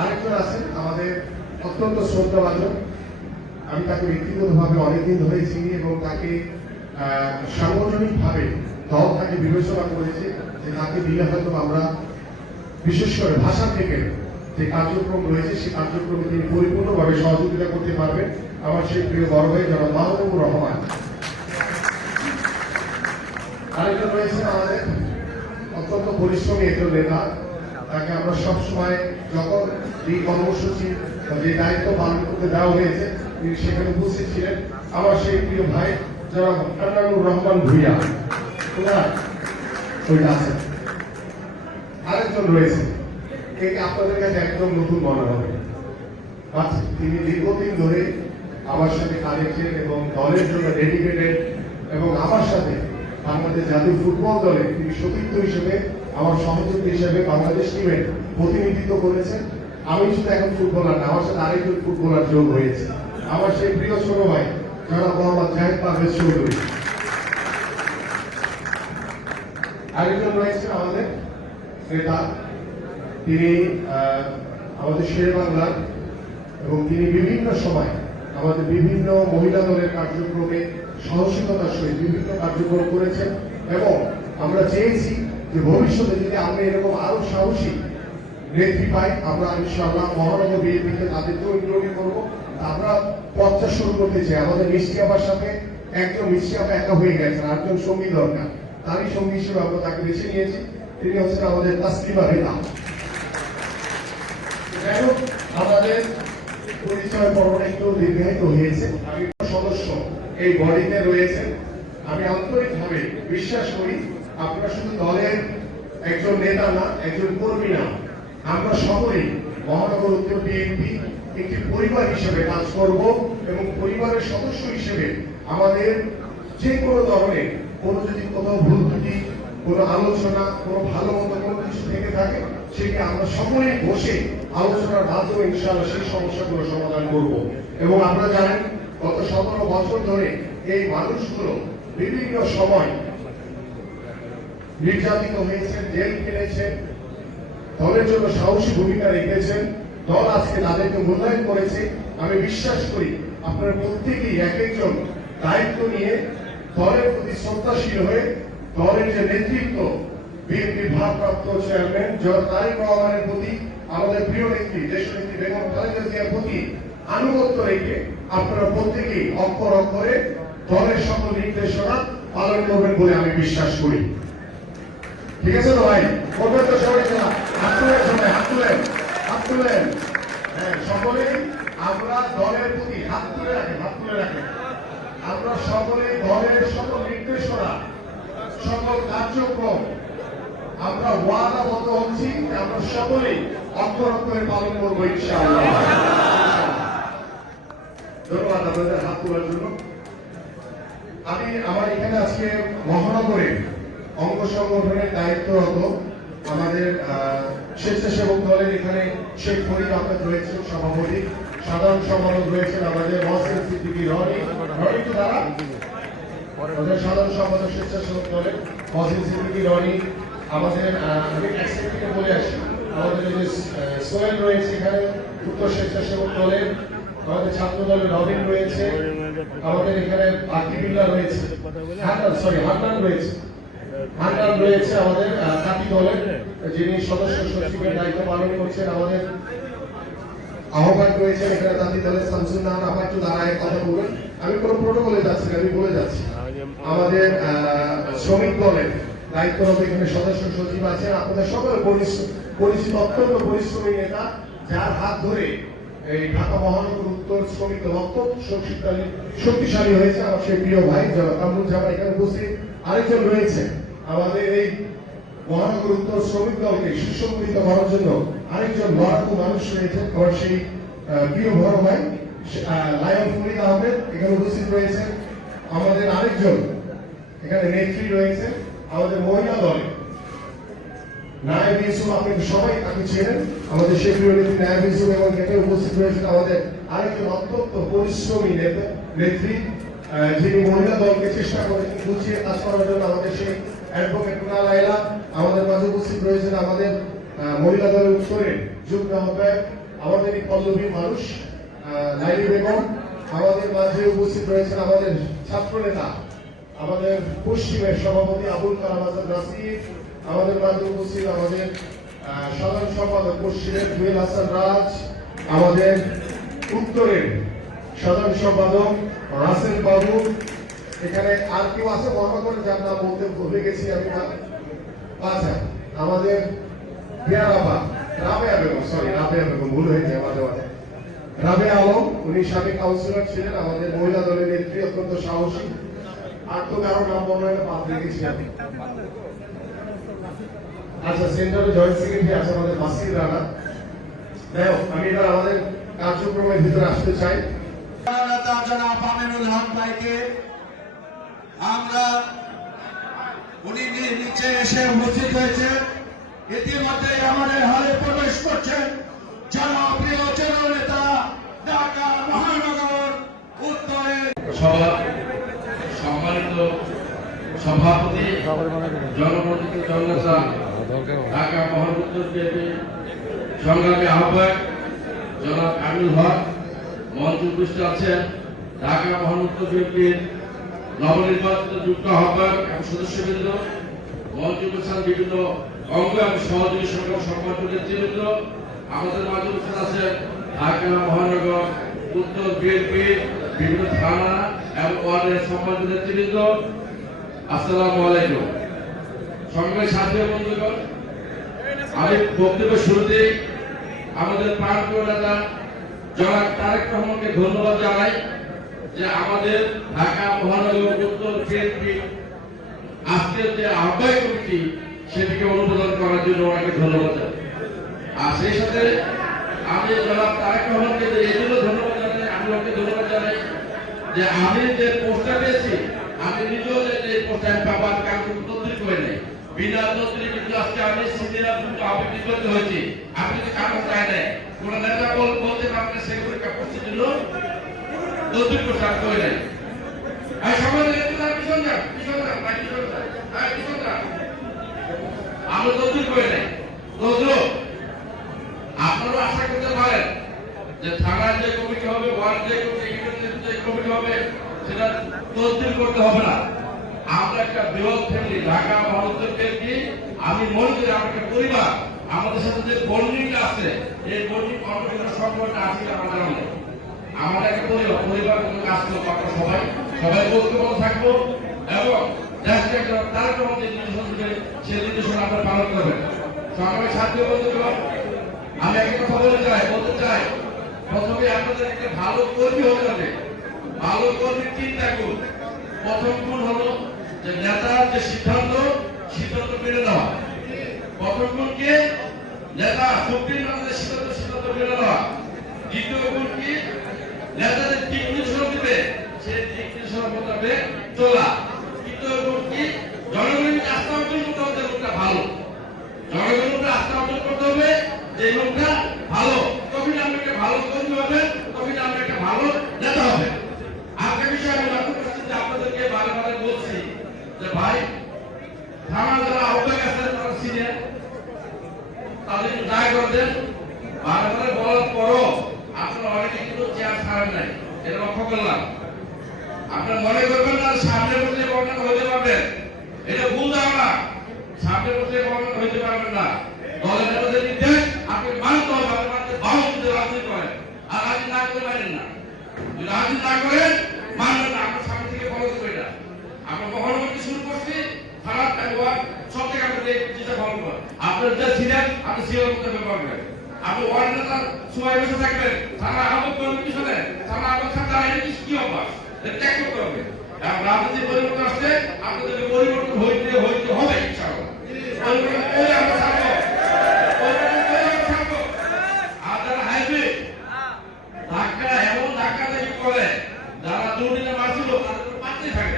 আরেকজন আছেন আমাদের অত্যন্ত শ্রদ্ধাভাজন, আমি তাকে ব্যক্তিগতভাবে অনেকদিন ধরে চিনি এবং তাকে সাংগঠনিকভাবে দল তাকে বিবেচনা করেছে যে তাকে দিলে হয়তো আমরা বিশেষ করে ভাষা থেকে যে কার্যক্রম রয়েছে সেই কার্যক্রমে তিনি পরিপূর্ণভাবে সহযোগিতা করতে পারবেন। আমার সেই প্রিয় বড় ভাই জনাব মাহবুবুর রহমান। আরেকজন রয়েছেন আমাদের অত্যন্ত পরিশ্রমী একজন নেতা, তাকে আমরা সবসময় যখন এই কর্মসূচি যে দায়িত্ব পালন করতে দেওয়া হয়েছে তিনি সেখানে উপস্থিত ছিলেন। আমার সেই প্রিয় ভাই জনাব আন্নানুর রহমান ভুইয়া, ওইটা আছে। আরেকজন রয়েছে, একে আপনাদের কাছে একদম নতুন মনে হবে, তিনি দীর্ঘদিন ধরে আমার সাথে কানেক্টেড এবং দলের জন্য ডেডিকেটেড, এবং আমার সাথে বাংলাদেশ জাতীয় ফুটবল দলে তিনি সতীর্থ হিসেবে আমার সহযোগী হিসেবে বাংলাদেশ টিমের প্রতিনিধিত্ব করেছেন। আমি শুধু এখন ফুটবলার না, আমার সাথে আরেকজন ফুটবলার যোগ হয়েছে, আমার সেই প্রিয় ছোট ভাই জনাব মোহাম্মদ জাহিদ পারভেজ চৌধুরী। আরেকজন রয়েছেন আমাদের নেতা, তিনি আমাদের শের বাংলার, এবং তিনি বিভিন্ন সময় আমাদের বিভিন্ন মহিলা দলের কার্যক্রমে সাহসিকতার সহিত বিভিন্ন কার্যক্রম করেছেন, এবং আমরা চেয়েছি যে ভবিষ্যতে যদি আমরা এরকম আরো সাহসী নেত্রী পাই, আমরা ইনশাআল্লাহ মহানগর বিএনপিতে তাদেরকেও ইনক্লুড করবো। আমরা পথটা শুরু করতে চাই। আমাদের মিষ্টি আপার সাথে একজন মিষ্টি আপা একা হয়ে গেছেন, আরেকজন সঙ্গী দরকার, তারই সঙ্গী হিসেবে আমরা তাকে বেছে নিয়েছি। তিনি হচ্ছেন আমাদের তাসলিমা রেনা। যাই হোক, আমাদের পরিচয় পর্বটা একটু দীর্ঘায়িত হয়েছে। আমি সদস্য এই বডিতে রয়েছেন, আমি আন্তরিকভাবে বিশ্বাস করি আপনারা শুধু দলের একজন নেতা না, একজন কর্মী না, আমরা সকলেই মহানগর উত্তর বিএনপি একটি পরিবার হিসেবে কাজ করব, এবং পরিবারের সদস্য হিসেবে আমাদের যে কোনো ধরনের কোনো যদি কোথাও ভুল ত্রুটি, কোনো আলোচনা, কোনো ভালো মতো কোনো কিছু থেকে থাকে, সেটি আমরা সকলেই বসে আলোচনার মাধ্যমে ইনশাআল্লাহ সেই সমস্যাগুলো সমাধান করব। এবং আমরা জানি গত 17 বছর ধরে এই মানুষগুলো বিভিন্ন সময় নির্যাতিত হয়েছেন, জেল খেলেছেন, দলের জন্য সাহসী ভূমিকা রেখেছেন। দল আজকে তাদেরকে মূল্যায়ন করেছে। আমি বিশ্বাস করি আপনারা প্রত্যেকেই এক একজন দায়িত্ব নিয়ে দলের প্রতি শ্রদ্ধাশীল হয়ে দলের যে নেতৃত্ব, বিএনপি ভারপ্রাপ্ত চেয়ারম্যান তারেক রহমানের প্রতি, আমাদের প্রিয় নেত্রী দেশনেত্রী বেগম খালেদা জিয়ার প্রতি আনুগত্য রেখে আপনারা প্রত্যেকেই অক্ষর অক্ষরে দলের সকল নির্দেশনা পালন করবেন বলে আমি বিশ্বাস করি। ঠিক আছে তো ভাই? করবেন তো সবাই? হাত তুলেন, সবাই হাত তুলেন, হাত তুলেন। হ্যাঁ, সকলেই আমরা দলের প্রতি হাত তুলে রাখেন, হাত তুলে রাখেন। আমরা সকলে দলের সকল নির্দেশনা, সকল কার্যক্রম আমরা ওয়াদাবদ্ধ হচ্ছি, আমরা সকলেই অক্ষর অক্ষরে পালন করবো ইনশাআল্লাহ। ধন্যবাদ আপনাদের হাত তোলার জন্য। আমি আমার এখানে আজকে মহানগরে অঙ্গ সংগঠনের দায়িত্বরত আমাদের স্বেচ্ছাসেবক দলের এখানে শেখ ফরিদ আহমেদ রয়েছেন সভাপতি, সাধারণ সম্পাদক রয়েছেন আমাদের মহসিন সিদ্দিকী রনি তো দ্বারা আমাদের সাধারণ সম্পাদক স্বেচ্ছাসেবক দলের মহসিন সিদ্দিকী রনি, আমাদের আমি এক সেকেন্ডে বলে আসি, আমাদের যে সোহেল রয়েছে এখানে উত্তর স্বেচ্ছাসেবক দলের, আমাদের ছাত্র দলের রবিন রয়েছে, আমাদের এখানে আকিবুল্লাহ রয়েছে, হান্নান রয়েছে, হান্নান রয়েছে আমাদের কাতি দলের, যিনি সদস্য সচিবের দায়িত্ব পালন করছেন। আমাদের আহ্বায়ক রয়েছেন এখানে তাঁতি দলের শামসুন নাহার আপা, একটু দাঁড়ায় কথা বলবেন। আমি কোনো প্রোটোকলে যাচ্ছি না, আমি বলে যাচ্ছি। আমাদের শ্রমিক দলের দায়িত্বরত এখানে সদস্য সচিব আছেন, আপনাদের সকলের পরিচিত অত্যন্ত পরিশ্রমী নেতা, যার হাত ধরে এই ঢাকা মহানগর উত্তর শ্রমিক দল অত্যন্ত শক্তিশালী হয়েছে। আমার সেই প্রিয় ভাই কামরুজ্জামান এখানে উপস্থিত। আরেকজন রয়েছে আমাদের এই মহানগর উত্তর শ্রমিক দলকে সুসংগঠিত করার জন্য আরেকজন লড়াকু মানুষ রয়েছে, আমার সেই প্রিয় বড় ভাই লায়ন ফরিদ আহমেদ এখানে উপস্থিত রয়েছে। আমাদের আরেকজন এখানে নেত্রী রয়েছে আমাদের মহিলা দলে নায়েব ইউসুফ, আপনি সবাই তাকে চেনেন, আমাদের সেই প্রিয় নেত্রী নায়েব ইউসুফ, এবং এখানে উপস্থিত রয়েছেন আমাদের আরেকজন অত্যন্ত পরিশ্রমী নেত্রী, যিনি মহিলা দলকে চেষ্টা করেছেন গুছিয়ে কাজ করার জন্য, আমাদের সেই অ্যাডভোকেট রুনা লায়লা। আমাদের মাঝে উপস্থিত রয়েছেন আমাদের মহিলা দলের উত্তরে যুগ্ম আহ্বায়ক আমাদের এই পল্লবীর মানুষ লাইলি বেগম। আমাদের মাঝে উপস্থিত রয়েছেন আমাদের ছাত্র নেতা, আমাদের পশ্চিমের সভাপতি আবুল কালাম আজাদ নাসির। আমাদের মাঝে উপস্থিত আমাদের সাধারণ সম্পাদক পশ্চিমের জুয়েল হাসান রাজ, আমাদের উত্তরের সাধারণ সম্পাদক রাসেল বাবু। এখানে আর কেউ আছে মহানগরে যার নাম বলতে ভুলে গেছি আমি। আচ্ছা, আমাদের রাবেয়া বেগম ভুল হয়ে যায় মাঝে মাঝে, রাবেয়া আলম, উনি সাবেক কাউন্সিলর ছিলেন, আমাদের মহিলা দলের নেত্রী, অত্যন্ত সাহসী। আর তো কারো নাম বর্ণনা বাদ রেখেছি আমি। আচ্ছা, সেন্টারে জয়েন্ট সেক্রেটারি আছে আমাদের মাসির রানা। দেখো, আমি এবার আমাদের কার্যক্রমের ভিতরে আসতে চাই। আমরা উনি নিচে এসে উপস্থিত হয়েছে, ইতিমধ্যে আমাদের হলে প্রবেশ করছেন জনপ্রিয় জননেতা ঢাকা মহানগর উত্তরের সম্মানিত সভাপতি, জনপ্রতিনিধি জননেতা ঢাকা মহানগর উত্তর বিএনপি সংগ্রামী আহ্বায়ক জনাব আমিনুল হক, মঞ্চ উপস্থিত আছেন ঢাকা মহানগর বিএনপির নবনির্বাচিত যুগ্ম আহ্বায়ক এবং সদস্যবৃন্দ, মঞ্চ উপস্থিত বিভিন্ন অঙ্গ এবং সহযোগী সংগ্রাম সম্মানিত নেতৃবৃন্দ। আমাদের মাঝে উপস্থিত আছেন ঢাকা মহানগর উত্তর বিএনপির বিভিন্ন থানা এবং ওয়ার্ডের সম্মানিত নেতৃবৃন্দ। আসসালামু আলাইকুম। সংগ্রামী সাথী বন্ধুগণ, আমি বক্তব্যের শুরুতে আমাদের প্রাণপ্রিয় নেতা জনাব তারেক রহমানকে ধন্যবাদ জানাই যে আমাদের ঢাকা মহানগর উত্তর বিএনপি আজকের যে আহ্বায়ক কমিটি সেটিকে অনুমোদন করার জন্য ওনাকে ধন্যবাদ জানাই। আর সেই সাথে আমি জনাব তারেক রহমানকে এই জন্য ধন্যবাদ জানাই, আমি ওকে ধন্যবাদ জানাই যে আমি যে পোস্টটা পেয়েছি, আমি নিজেও যে পোস্টটা পাবার কারণ তদবির করে নেই, বিনা তদবিরে কিন্তু আজকে আমি সিনিয়র আবেদন করতে হয়েছি। আপনি যদি কাগজ চাই নাই, কোন নেতা বলতে পারবেন সেগুলো পোস্টের জন্য তদবির করতে করে নেই। আর সমাজের আমরা তদবির করে নেই। তদবির আপনারা আশা করতে পারেন যে থানার যে কমিটি হবে, ওয়ার্ড যে কমিটি হবে, সেটা তদবির করতে হবে না। আমরা একটা বৃহৎ ফ্যামিলি, ঢাকা মহানগর ফ্যামিলি। আমি মনে করি আমরা একটা পরিবার, আমাদের সাথে যে বন্ডিংটা আছে, এই বন্ডিং কন্ট্রিবিউশন সম্পর্কে আছে আমাদের অনেক। আমাদের একটা পরিবার কাজ করবো, আমরা সবাই ঐক্যবদ্ধ থাকবো এবং দেশকে একটা কার্যক্রম যে নির্দেশন দেবে সেই নির্দেশনা আমরা পালন করবেন। সরকারের সাথে বন্ধুগণ, আমি একটা কথা বলতে চাই, প্রথমে আপনাদের একটা ভালো কর্মী হতে হবে। ভালো কর্মীর 3টা গুণ। প্রথম গুণ হলো যে নেতার যে সিদ্ধান্ত মেনে নেওয়া। প্রথম গুণ কি? নেতা সুপ্রিম কোর্টের সিদ্ধান্ত মেনে নেওয়া। দ্বিতীয় গুণ কি? নেতা যে দিক নির্দেশনা দিবে সেই দিক নির্দেশনা মোতাবেক চলা। তৃতীয় গুণ কি? জনগণকে আস্থা অর্জন করতে হবে, লোকটা ভালো। জনগণকে আস্থা অর্জন করতে হবে যে লোকটা ভালো, তখন আপনি একটা ভালো কর্মী হবেন, তখন আপনি একটা ভালো নেতা হবেন। আরেকটা বিষয় আমি লক্ষ্য করছি যে আপনাদেরকে বারে বলছি যে ভাই, থানার যারা আহ্বায়ক আছেন তারা সিনিয়র, তাদের দায় করবেন। বারে বলার পরও আপনারা অনেকে কিন্তু চেয়ার ছাড়েন নাই, এটা লক্ষ্য করলাম। আপনারা মনে করবেন না সামনে বসে বর্ণনা হইতে পারবেন, এটা ভুল ধারণা। সামনে বসে বর্ণনা হইতে পারবেন না। দলের নেতাদের নির্দেশ আপনি মানতে হবে, আপনি মানতে বাধ্য হতে রাজনীতি করেন। আর রাজনীতি না করে মানেন না, রাজনীতি না করেন মানবেন না। আমরা সামনে থেকে ফলো করবো। এটা আমরা মহানগরকে শুরু করছি, খারাপ ব্যবহার সব থেকে আমাদের চিন্তা ফলো করেন। আপনার যা ছিলেন আপনি সিওর করতে ব্যবহার করেন। আপনি ওয়ার্ড নেতার সময় বসে থাকবেন, থানা আহ্বায়ক করবেন পিছনে, থানা আহ্বায়ক থাকতে এটা কি অভ্যাস, ত্যাগ করতে হবে। রাজনীতি পরিবর্তন আসলে আপনাদেরকে পরিবর্তন হইতে হবে ইনশাআল্লাহ। পরিবর্তন করে আমরা থাকবো, আর যারা হাইবে ধাক্কা এমন ধাক্কা দেখি করে, যারা দুর্নীতি মারছিল তাদের পাচ্ছেই থাকে।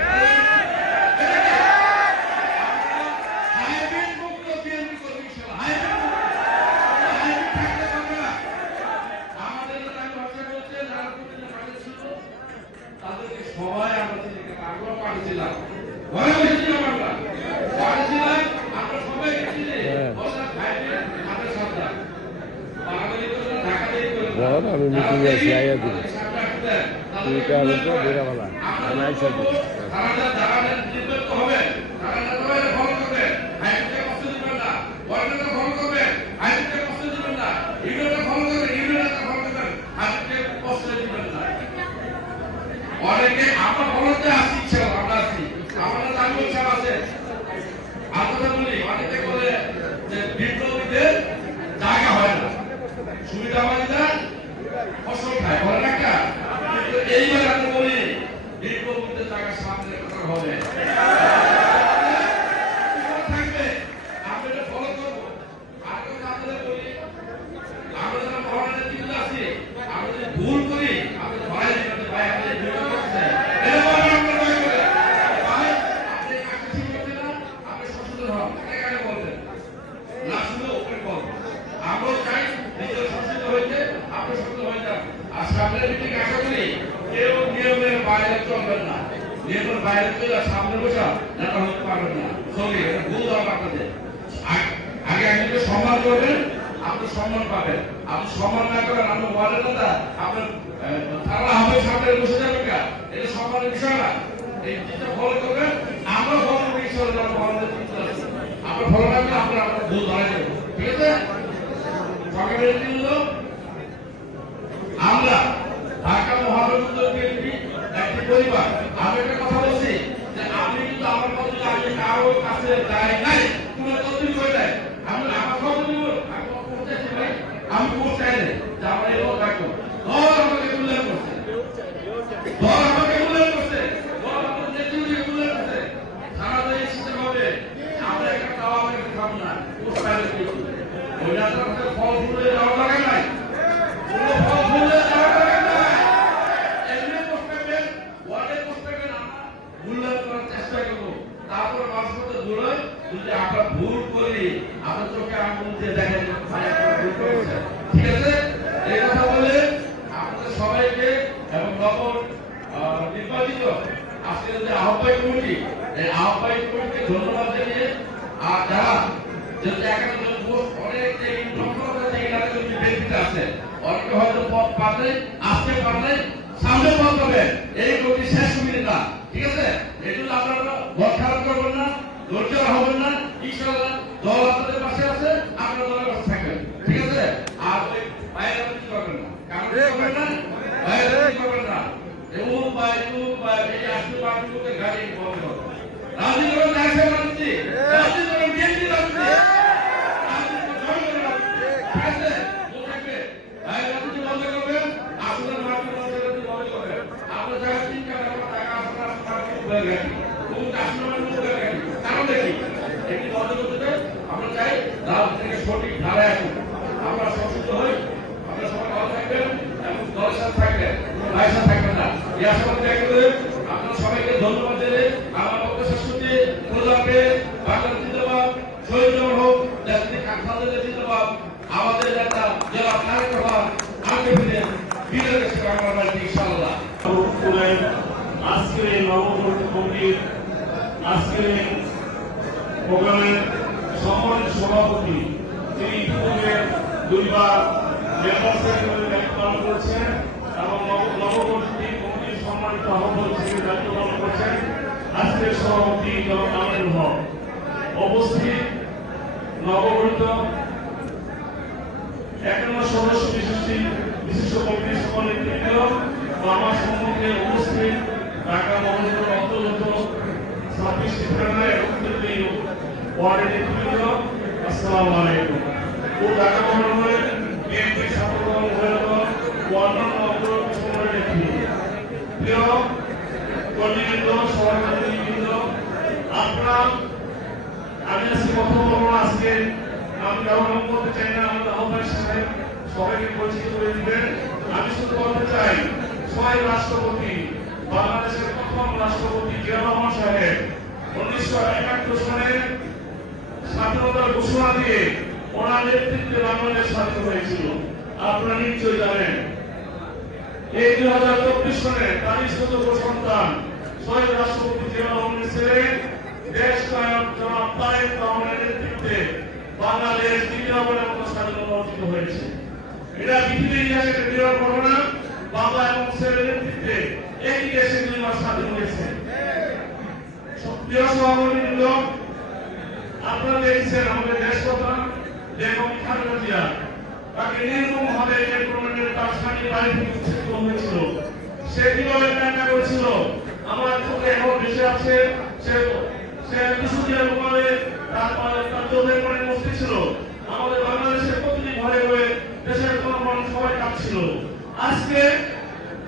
সবাই আমরা আগ্রহ পাঠিয়েছিলাম, ঘরে বসেছিলাম, আমরা পাঠিয়েছিলাম, আমরা সবাই গেছিলি হাতের সাবধান আমি মিটিং আছি আইয়া দিব তুইটা হবে তো বেরাবেলা আমি আইসা দিব অনেকে আমরা বলতে আসছি, আমরা আসছি, আমাদের জাতীয় ইচ্ছা আছে। আপনাদের বলি অনেকে বলে যে বিপ্লবীদের জায়গা হয় না, সুবিধাবাদীরা ফসল খায়, বলেন একটা। কিন্তু এইবার আমি বলি বিপ্লবীদের জায়গা সামনে রাখা হবে, থাকবে, আমরা এটা ফলো করবো। আর আপনাদের বলি আমরা যারা মহানের দিকে আছি, আমরা যদি ভুল করি আমরা ভাই ভাই আমাদের ভুল করছে, এটা বলে আমরা ভয় করে ভাই আপনি কাছে করতে না, আপনি সচেতন হন, এখানে বলবেন না, শুধু ওপেন করবেন। আমরাও চাই নিজের সচেতন হইতে, আপনি সচেতন হয়ে যান। আর সামনের মিটিং আশা করি কেউ নিয়মের বাইরে চলবেন না, নিয়মের বাইরে চলে সামনে বসা নেতা হতে পারবেন না। সঙ্গে এটা ভুল ধারণা আপনাদের। আগে একজনকে সম্মান করবেন, আপনি সম্মান পাবেন। আপনি সম্মান না করেন, আপনি ওয়ার্ডের নেতা, আপনার থানা হবে সামনে বসে যাবেন না, এটা সম্মানের বিষয় না। এই জিনিসটা ফলো করবেন, আমরা ফলো করবো ইনশাআল্লাহ। আমরা ফলো রাখলে আমরা ভুল ধরে দেবো, ঠিক আছে? সকালের দিনগুলো আমরা ঢাকা মহানগর বিএনপি একটি পরিবার। আমি একটা কথা বলছি যে আমি কিন্তু আমার কথা আমি কারো কাছে যাই নাই, কোনো তদবির করে দেয় আমি আমার কথা দিব, আমি করতে চাই না যে আমার এই লোক রাখবো। দল আমাকে মূল্যায়ন করছে, দল আমাকে মূল্যায়ন করছে, দল আমাদের নেতৃত্বকে মূল্যায়ন করছে। সারা দেশ সিস্টেম হবে, আমরা একটা খাওয়া আমরা একটা খাবো না, ওই রাস্তার ফল ফুলে যাওয়ার দরকার নাই, কোনো ফল ফুলে যাওয়ার দরকার নাই। এমনি পোস্টাবেন, ওয়ার্ডে পোস্টাবেন, আমরা মূল্যায়ন করার চেষ্টা করবো। তারপর মানুষ মতো দূরে যদি আমরা ভুল করি, আমরা চোখে আঙুল দিয়ে দেখেন ভাই আপনারা ভুল করেছেন, ঠিক আছে? এই কথা বলে আপনাদের সবাইকে এবং নবম নির্বাচিত আজকে যে আহ্বায়ক কমিটি, এই আহ্বায়ক কমিটিকে ধন্যবাদ জানিয়ে, আর যারা যদি একান্ত অনেক ব্যক্তিটা আছে, অনেকে হয়তো পথ পাবে, আসতে পারলে সামনে পথ পাবে, এই কমিটি শেষ কমিটি না, ঠিক আছে? এগুলো আপনারা ভোট খারাপ করবেন না, ধৈর্য হবেন না, ইনশাআল্লাহ দল আপনাদের পাশে আছে, আপনারা দলের পাশে থাকবেন, ঠিক আছে? আর ওই বাইরে কিছু করবেন না, কারণ করবেন না, বাইরে করবেন না, এমন বাইরে এই আসতে পারবে গাড়ি বন্ধ করবে, রাজনীতি করেন, রাজনীতি করেন, বিএনপি রাজনীতি, ঠিক আছে? মনে রাখবে, বাইরে রাজনীতি বন্ধ করবেন, আপনার মাঠে রাজনীতি বন্ধ করবেন, আপনার জায়গায় 3 টাকা আপনার উপায় রাখি, কোন কাস্টমার উপায় রাখি, কারণ দেখি একটি বন্ধ করতে আমরা চাই রাজনীতি থেকে সঠিক ধারায় আসুন, আমরা সংযুক্ত হই, আপনারা সবাই ভালো থাকবেন এবং দলের সাথে থাকবেন, ভাইয়ের সাথে থাকবেন না, এই আশা করে আপনারা সবাইকে ধন্যবাদ দিলে আমার পক্ষে শাশ্বতী প্রজাপে বাংলাদেশ জিন্দাবাদ, শহীদ হোক, জাতি খালেদা জিন্দাবাদ, আমাদের নেতা জেলা তারেক রহমান আগে ফিরে বিদায় করছে বাংলা বাড়ি ইনশাআল্লাহ। আজকের এই নবগঠিত কমিটির আজকের এই প্রোগ্রামের সম্মানিত সভাপতি, তিনি ইতিপূর্বে 2 বার মেম্বার সেক্রেটারির দায়িত্ব পালন করেছেন এবং নবগঠিত কমিটির সম্মানিত আহ্বায়ক হিসেবে দায়িত্ব পালন করেছেন আজকের সভাপতি জনাব আমিনুল হক। উপস্থিত নবগঠিত 51 সদস্য বিশিষ্ট কমিটির সকল নেতৃবৃন্দ, আমার সম্মুখে উপস্থিত ঢাকা মহানগর অন্তর্গত 26টি থানা এবং 3টি ওয়ার্ডের নেতৃবৃন্দ, আসসালামু আলাইকুম। ও ঢাকা মহানগরের বিএনপি ছাত্রদল মহিলাদল ও অন্যান্য অগ্রগণ্য সংগঠনের নেতৃবৃন্দ, প্রিয় কর্মীবৃন্দ, সভাপতিবৃন্দ, আপনারা, আমি আজকে কথা বলবো না, আজকে আমি কারো নাম বলতে চাই না, আমাদের আহ্বায়ক সাহেব সবাইকে পরিচিত করে দিবেন। আমি শুধু বলতে চাই, শহীদ রাষ্ট্রপতি, বাংলাদেশের প্রথম রাষ্ট্রপতি জিয়া রহমান সাহেব 1971 সালে স্বাধীনতার ঘোষণা দিয়ে ওনার নেতৃত্বে বাংলাদেশ স্বাধীন হয়েছিল, আপনারা নিশ্চয়ই জানেন। এই 2024 সালে তারই ছোট সন্তান শহীদ রাষ্ট্রপতি জিয়া রহমানের ছেলে দেশ নায়ক জনাব তারেক রহমানের নেতৃত্বে বাংলাদেশ দ্বিতীয়বারের মতো স্বাধীনতা অর্জিত হয়েছে। এটা পৃথিবীর ইতিহাসে একটা বিরল ঘটনা, বাবা এবং ছেলের নেতৃত্বে একই দেশে 2 মাস স্বাধীন হয়েছে। প্রিয় সভাপতিবৃন্দ, আপনারা দেখছেন আমাদের দেশপ্রধান বেগম খালেদা জিয়া, তাকে নির্মমভাবে তার স্বামী বাড়ি থেকে উচ্ছেদ হয়েছিল। সে কিভাবে কান্না করেছিল আমার চোখে এখন ভেসে আছে। সে কিছুদিনের উপরে তার চোখের মনে মস্তি ছিল। আমাদের বাংলাদেশের প্রতিটি ঘরে ঘরে দেশের জনগণ সবাই কাঁপছিল। আজকে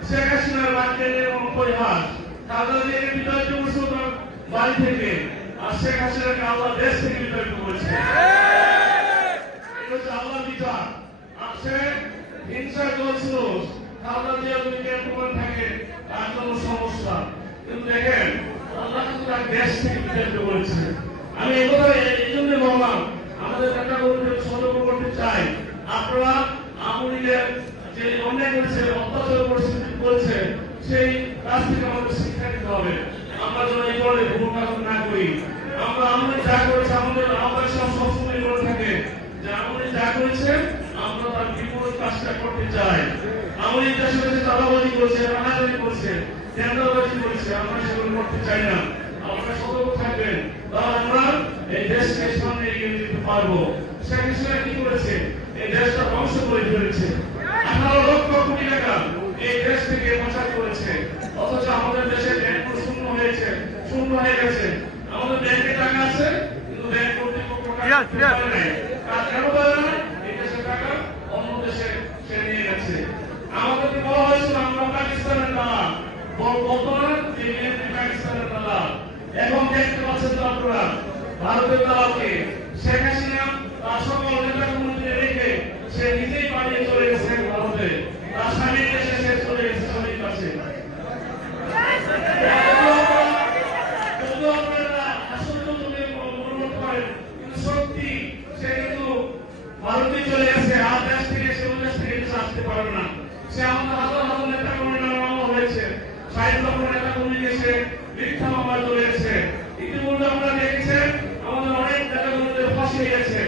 শেখ হাসিনার বাড়িতে এবং পরিহাস খালেদা জিয়াকে বিতাড়িত করেছিল তার বাড়ি থেকে, আর শেখ হাসিনাকে আল্লাহ দেশ থেকে বিতাড়িত করেছে। এটা হচ্ছে আল্লাহর বিচার। আর সে হিংসা চলছিল, খালেদা জিয়া যদি প্রমাণ থাকে তার জন্য সমস্যা, কিন্তু দেখেন আল্লাহ কিন্তু তার দেশ থেকে বিতাড়িত করেছে। আমি এই কথা এই জন্য বললাম, আমাদের নেতা কর্মীদের সতর্ক করতে চাই, আপনারা আওয়ামী লীগের যে অন্যায় করেছে, অত্যাচার করেছে, সেই কাজ থেকে আমাদের শিক্ষা নিতে হবে। আমরা যেন এই ধরনের ভুল কাজ না করি। আমরা যা করেছে আমাদের আহ্বায়ক সবসময় বলে থাকে যে আমাদের যা করেছে আমরা তার বিপরীত কাজটা করতে চাই। আমাদের দেশের কাছে চাঁদাবাজি করেছে, রানাবাজি করেছে, টেন্ডারবাজি করেছে, আমরা সেগুলো করতে চাই না। আপনারা সতর্ক থাকবেন, তাহলে আমরা এই দেশকে সামনে এগিয়ে যেতে পারবো। শেখ হাসিনা কি করেছে? এই দেশটা ধ্বংস করে ফেলেছে। 18 লক্ষ কোটি টাকা এই দেশ থেকে পাচার করেছে, অথচ আমাদের দেশে ব্যাংক শূন্য হয়ে গেছে। আমাদের ব্যাংকে টাকা আছে, কিন্তু ব্যাংক কর্তৃপক্ষ টাকা নেই। কাজ কেন করে না? এই দেশের টাকা অন্য দেশে সে নিয়ে গেছে। আমাদেরকে বলা হয়েছিল আমরা পাকিস্তানের দালাল, বর্তমান যে বিএনপি পাকিস্তানের দালাল। এখন দেখতে পাচ্ছেন তো আপনারা ভারতের দালালকে। শেখ হাসিনা তার সকল নেতা কর্মীদের রেখে সে নিজেই পালিয়ে চলে গেছে ভারতে, তার স্বামীর দেশে সে চলে গেছে স্বামীর কাছে। সত্যি সে কিন্তু ভারতে চলে গেছে, আর দেশ থেকে সে দেশ থেকে আসতে পারবে না। সে আমাদের হাজার হাজার নেতা কর্মী নামানো হয়েছে, 60 লক্ষ নেতা কর্মী সে মিথ্যা মামলা চলেছে। ইতিমধ্যে আপনারা দেখেছেন আমাদের অনেক নেতাগুলোদের ফাঁসি হয়েছে।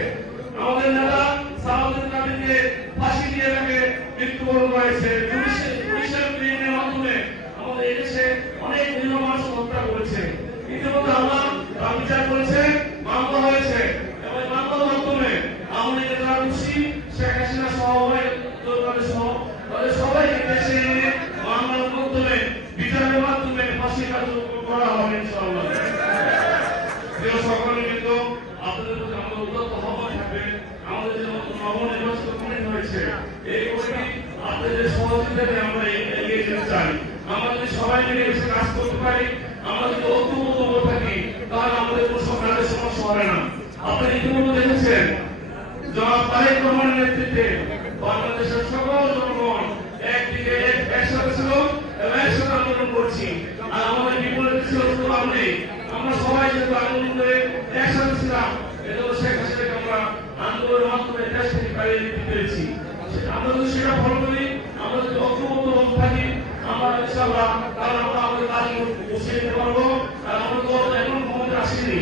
আমাদের নেতা সালাউদ্দিন কাদেরকে ফাঁসি দিয়ে তাকে মৃত্যুবরণ করেছে। পুলিশের ট্রেনের মাধ্যমে আমাদের এদেশে অনেক নিরীহ মানুষ হত্যা করেছে। ইতিমধ্যে আল্লাহ বিচার করেছে, মামলা হয়েছে এবং মামলার মাধ্যমে আওয়ামী লীগের যারা খুশি শেখ হাসিনা সহ তাদের সবাইকে দেশে এনে মামলার মাধ্যমে বিচারের মাধ্যমে ফাঁসি কার্যকর করা হবে ইনশাআল্লাহ। প্রিয় সকলে কিন্তু আপনাদের প্রতি আমাদের উদ্যত আহ্বান থাকবে, আমাদের যে নবনির্বাচিত কমিটি হয়েছে এই কমিটি আপনাদের সহযোগিতায় আমরা এগিয়ে যেতে চাই। আমরা যদি সবাই মিলে এসে কাজ করতে পারি, আমরা যদি ঐক্যবদ্ধ থাকি, তাহলে আমাদের কোনো সরকারের সমস্যা হবে না। আপনারা ইতিমধ্যে দেখেছেন জনাব তারেক রহমানের নেতৃত্বে বাংলাদেশের সকল জনগণ একদিকে একসাথে ছিল এবং একসাথে আন্দোলন করছি। আর আমাদের বিপরীতে ছিল শুধু আমলি। আমরা সবাই যেহেতু আন্দোলন করে একসাথে ছিলাম, এজন্য শেখ হাসিনাকে আমরা আন্দোলনের মাধ্যমে দেশ থেকে তাড়িয়ে দিতে পেরেছি। আমরা যদি সেটা ফলো করি, আমরা যদি ঐক্যবদ্ধ থাকি, আমরা ইনশাআল্লাহ তাহলে আমরা আমাদের কাজ বসিয়ে দিতে পারবো। আর আমরা তো এখন ক্ষমতা আসেনি।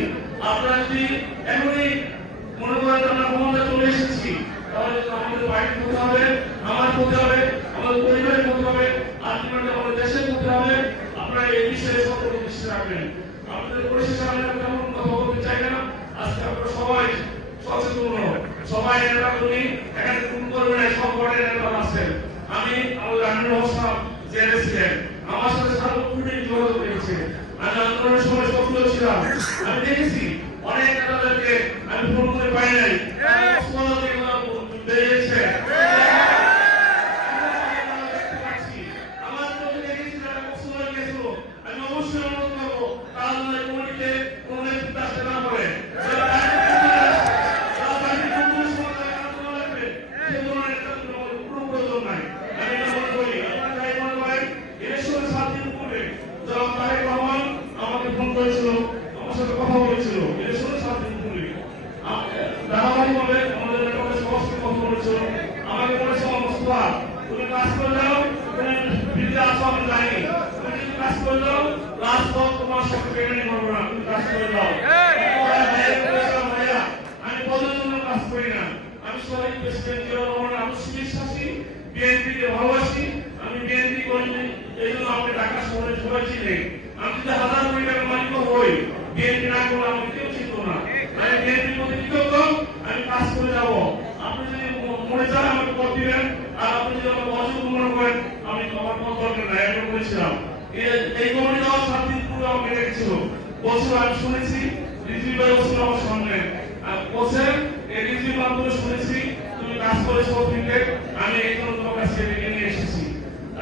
আপনারা যদি এখনই মনে করেন আমরা ক্ষমতা চলে এসেছি, তাহলে আমাদের বাড়ির করতে হবে, আমার করতে হবে, আমাদের পরিবারের করতে হবে, আলটিমেটলি আমাদের দেশের করতে হবে। আপনারা এই বিষয়ে সতর্ক দৃষ্টি রাখবেন। আপনাদের পরিশেষে আমি তেমন কথা বলতে চাই না। আজকে আপনারা সবাই সচেতন, সবাই নেতা কর্মী এখানে কোন করবে না, সব বড়ের নেতা আছেন। আমি আমাদের আমিনুল হোসেন জেলে ছিলেন, আমার সাথে সার্বক্ষণিক যোগাযোগ রেখেছে। আমি আন্দোলনের সময় সক্রিয় ছিলাম, আমি দেখেছি অনেক নেতাদেরকে আমি ফোন করে পাই নাই, বেরিয়েছে। আমার চোখে দেখেছি যারা কক্সবাজার গেছিল, আমি অবশ্যই অনুরোধ করবো তারা কমিটিতে কোনো নেতৃত্ব আসতে না করে। আমার সাথে কথা বলেছিল ইলেকশনের 7 দিন পূর্বে, ধারাবাহিকভাবে আমাদের নেতাদের সবার কথা বলেছিল। আমাকে বলেছে মোস্তফা তুমি কাজ করে যাও, তুমি দিল্লি আসো, আমি যাইনি, তুমি যদি কাজ করে যাও রাজপথ তোমার সাথে পেমেন্ট করবো না, তুমি কাজ করে যাও। ভাইয়া আমি পদের জন্য কাজ করি না, আমি সবাই প্রেসিডেন্ট জিয়াউর রহমানের আদর্শ বিশ্বাসী, বিএনপিকে ভালোবাসি, আমি বিএনপি কর্মী, এই জন্য আপনি ঢাকা শহরে সবাই চিনেন। আমি যদি 1000 কোটি টাকার মালিক হই, বিএনপি না করলে আমাকে কেউ চিনত না। আমি বিএনপির প্রতি কৃতজ্ঞ, আমি কাজ করে যাব। আপনি যদি মনে চান আমাকে পদ দিবেন, আর আপনি যদি আমাকে অযোগ্য মনে করেন আমি আমার পদ দরকার নাই, আমি বলেছিলাম। এই কমিটি দেওয়ার 7 দিন পূর্বে আমাকে রেখেছিল, বলছিল আমি শুনেছি রিজভি ভাই বলছিল আমার সামনে, বলছেন এই রিজভির মাধ্যমে শুনেছি তুমি কাজ করেছো অতীতে, আমি এই জন্য তোমার কাছে ডেকে নিয়ে এসেছি।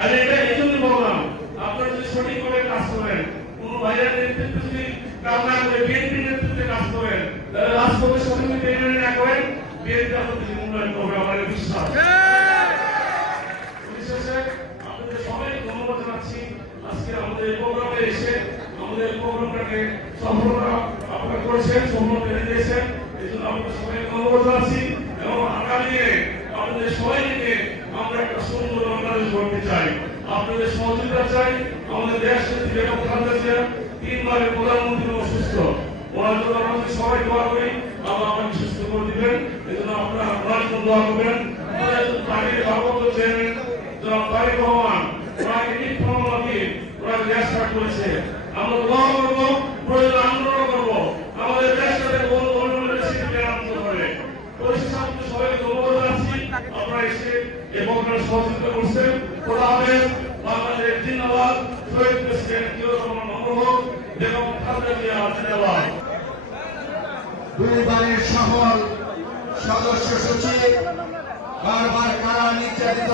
আর এটা এই জন্য বললাম, আপনারা যদি সঠিকভাবে কাজ করেন, কোন ভাইয়ের নেতৃত্বে যদি কাজ না করে বিএনপির নেতৃত্বে কাজ করেন, তাহলে রাজপথে সঠিক পেমেন্ট না করেন, বিএনপি আপনাদের মূল্যায়ন করবে, আমার বিশ্বাস। পরিশেষে আপনাদের সবাইকে ধন্যবাদ জানাচ্ছি আজকে আমাদের এই প্রোগ্রামে এসে আমাদের প্রোগ্রামটাকে সফলতা আপনারা করেছেন, সফল করে দিয়েছেন, এই জন্য আপনাদের সবাইকে ধন্যবাদ জানাচ্ছি। এবং আগামী দিনে আপনাদের সবাইকে আমরা একটা সুন্দর বাংলাদেশ গড়তে চাই, আপনাদের সহযোগিতা চাই। আমাদের দেশ বেগম খালেদা জিয়া 3 বারের প্রধানমন্ত্রী অসুস্থ, ওনার জন্য আমাদের সবাই দোয়া করি, আল্লাহ আমাকে সুস্থ করে দিবেন। এই জন্য আপনারা ওনার জন্য দোয়া করবেন। আমাদের পার্টির ভারপ্রাপ্ত চেয়ারম্যান জনাব তারেক রহমান, ওনাকে ঠিক ফর্মুলা দিয়ে ওনাকে দেশ কাট করেছে। আমরা দোয়া করবো, প্রয়োজন আন্দোলন করবো, আমাদের দেশটাকে আনন্দ করে। পরিশেষে আপনাদের সবাইকে ধন্যবাদ জানাচ্ছি, আপনারা এসে এই প্রোগ্রামে সহযোগিতা করছেন। খোদা হাফেজ। বাংলাদেশ জিন্দাবাদ। শহীদ প্রেসিডেন্ট জিয়াউর রহমান মরহুম, বেগম খালেদা জিয়া জিন্দাবাদ। 2 বারের সফল সদস্য সচিব, বারবার কারা নির্যাতিত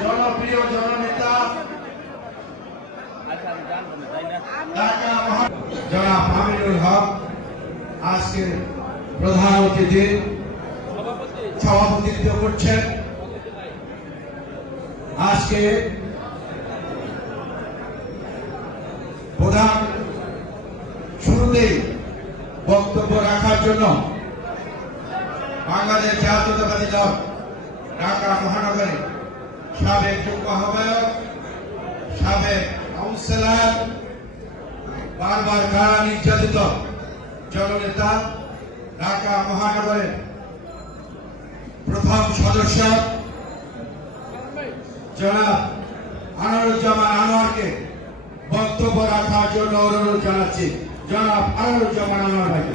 জনপ্রিয় জননেতা জনাব আমিনুল হক আজকের প্রধান অতিথি সভাপতিত্ব করছেন। আজকে প্রধান শুরুতেই বক্তব্য রাখার জন্য বাংলাদেশ জাতীয়তাবাদী দল ঢাকা মহানগরে সাবেক যুগ্ম আহ্বায়ক, সাবেক কাউন্সিলর, বারবার কারা নির্যাতিত জননেতা, ঢাকা মহানগরের প্রথম সদস্য জনাব আনোয়ারুজ্জামান আনোয়ারকে বক্তব্য রাখার জন্য অনুরোধ জানাচ্ছি। জনাব আনোয়ারুজ্জামান আনোয়ার ভাইকে।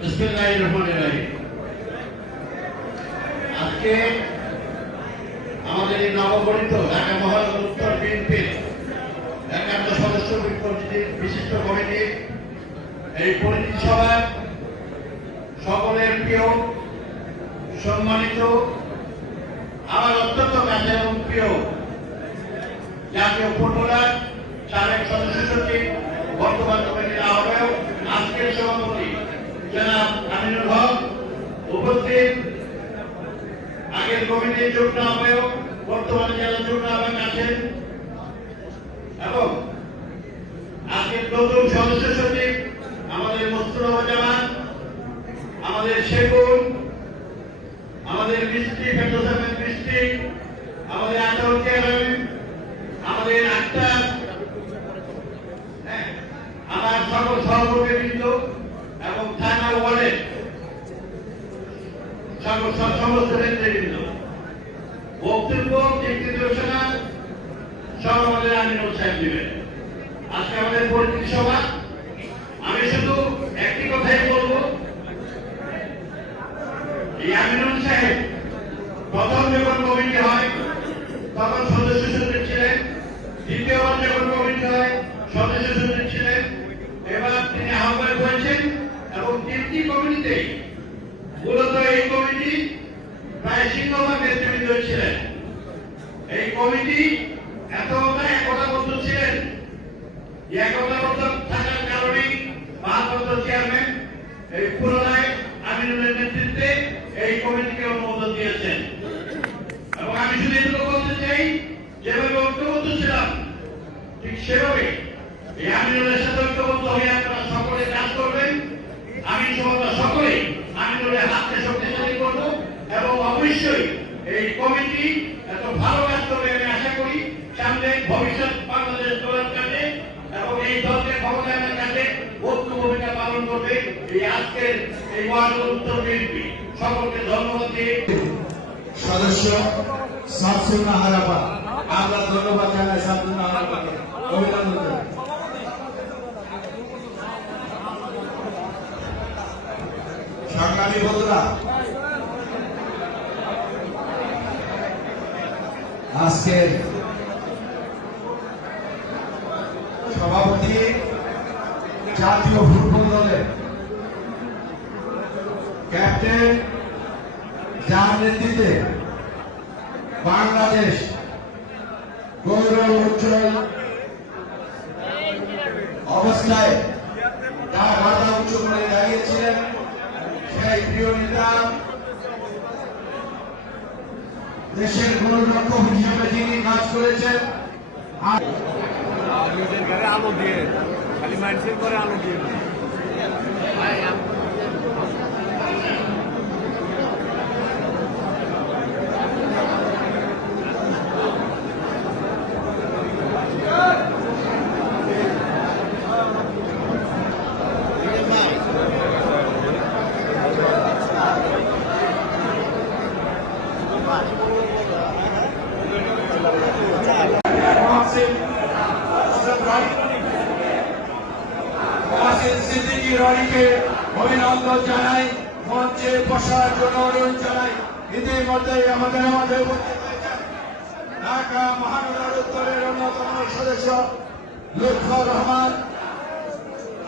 বিসমিল্লাহিররহমানিররহিম। আজকে আমাদের এই নবগঠিত ঢাকা মহানগর উত্তর বিএনপির 51 সদস্য বিশিষ্ট কমিটির এই পরিচিতি সভা সকলের প্রিয়, সম্মানিত, আমার অত্যন্ত কাছে এবং প্রিয় জাতীয় ফুটবলার, সাবেক সদস্য সচিব, বর্তমান কমিটির আহ্বায়ক, আজকের সভাপতি জনাব আমিনুল হক, উপস্থিত আগের কমিটির যুগ্ম আহ্বায়ক, বর্তমানে জেলা যুগ্ম আহ্বায়ক আছেন, এবং আজকের নতুন সদস্য সচিব আমাদের মোস্তফা জামান, আমাদের শেখুন, আমাদের মিষ্টি, ফেরদৌস মিষ্টি, আমাদের আতাউল কেরাম, আমাদের আক্তার, আমার সকল সহকর্মীবৃন্দ এবং থানা ওয়ার্ডের সমস্ত নেতৃবৃন্দ, বক্তব্য নির্দেশনা সব আমাদের আমিনুল সাহেব দিবেন। আজকে আমাদের পরিচিতি সভা, আমি শুধু একটি কথাই বলবো, এই আমিনুল সাহেব প্রথম যখন কমিটি হয় তখন সদস্য সচিব ছিলেন, দ্বিতীয়বার যখন কমিটি হয় সদস্য সচিব ছিলেন, এবার তিনি আহ্বায়ক হয়েছেন এবং তিনটি কমিটিতেই মূলত এই কমিটি প্রায় সিংহভাগ নেতৃবৃন্দ ছিলেন। এই কমিটি এতটাই একতাবদ্ধ ছিলেন, একতাবদ্ধ থাকার কারণেই ভারপ্রাপ্ত চেয়ারম্যান এই পুনরায় আমিনুলের নেতৃত্বে এই কমিটিকে অনুমোদন দিয়েছেন। এবং আমি শুধু এটুকু বলতে চাই, যেভাবে ঐক্যবদ্ধ ছিলাম ঠিক সেভাবে এই আমিনুলের সাথে ঐক্যবদ্ধ হয়ে আপনারা সকলে কাজ করবেন। আমি সকলে আমিনুলের হাতকে শক্তিশালী করবো এবং অবশ্যই এই কমিটি এত ভালো কাজ করবে আমি আশা করি। সামনে ভবিষ্যৎ বাংলাদেশ দলের কাছে এবং এই দলকে ক্ষমতায়নের কাছে মুখ্য ভূমিকা পালন করবে এই আজকের এই মহানগর উত্তর বিএনপি। সকলকে ধন্যবাদ দিয়ে সদস্য শামসুন্নাহ হারাপা, আমরা ধন্যবাদ জানাই শামসুন্নাহ হারাপাকে, অভিনন্দন জানাই। সংগ্রামী বন্ধুরা, আজকের সভাপতি জাতীয় ফুটবল দলের ক্যাপ্টেন, যার নেতৃত্বে বাংলাদেশ গৌরব উজ্জ্বল অবস্থায় তার মাথা উঁচু করে দাঁড়িয়েছিলেন, সেই প্রিয় নেতা, দেশের গৌরক্ষক হিসেবে যিনি কাজ করেছেন। আলো দিয়ে খালি মানুষের করে আলো দিয়ে রনিকে অভিনন্দন জানাই, মঞ্চে বসার জন্য অনুরোধ জানাই। ইতিমধ্যে আমাদের উপস্থিত হয়েছেন ঢাকা মহানগর উত্তরের অন্যতম সদস্য লুৎফর রহমান,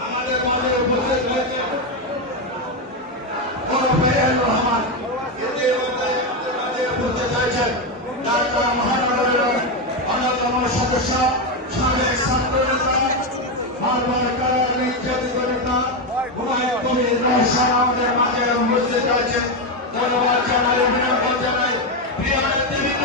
আমাদের মাঝে উপস্থিত হয়েছেন রহমান, ইতিমধ্যে আমাদের মাঝে উপস্থিত হয়েছেন ঢাকা মহানগরের অন্যতম সদস্য সাবেক ছাত্র নেতা, বারবার কারা নির্যাতিত নেতা হুমায়ুন কবির রহমান আমাদের মাঝে উপস্থিত হয়েছেন। ধন্যবাদ জানাই, অভিনন্দন জানাই। প্রিয় নেতৃবৃন্দ,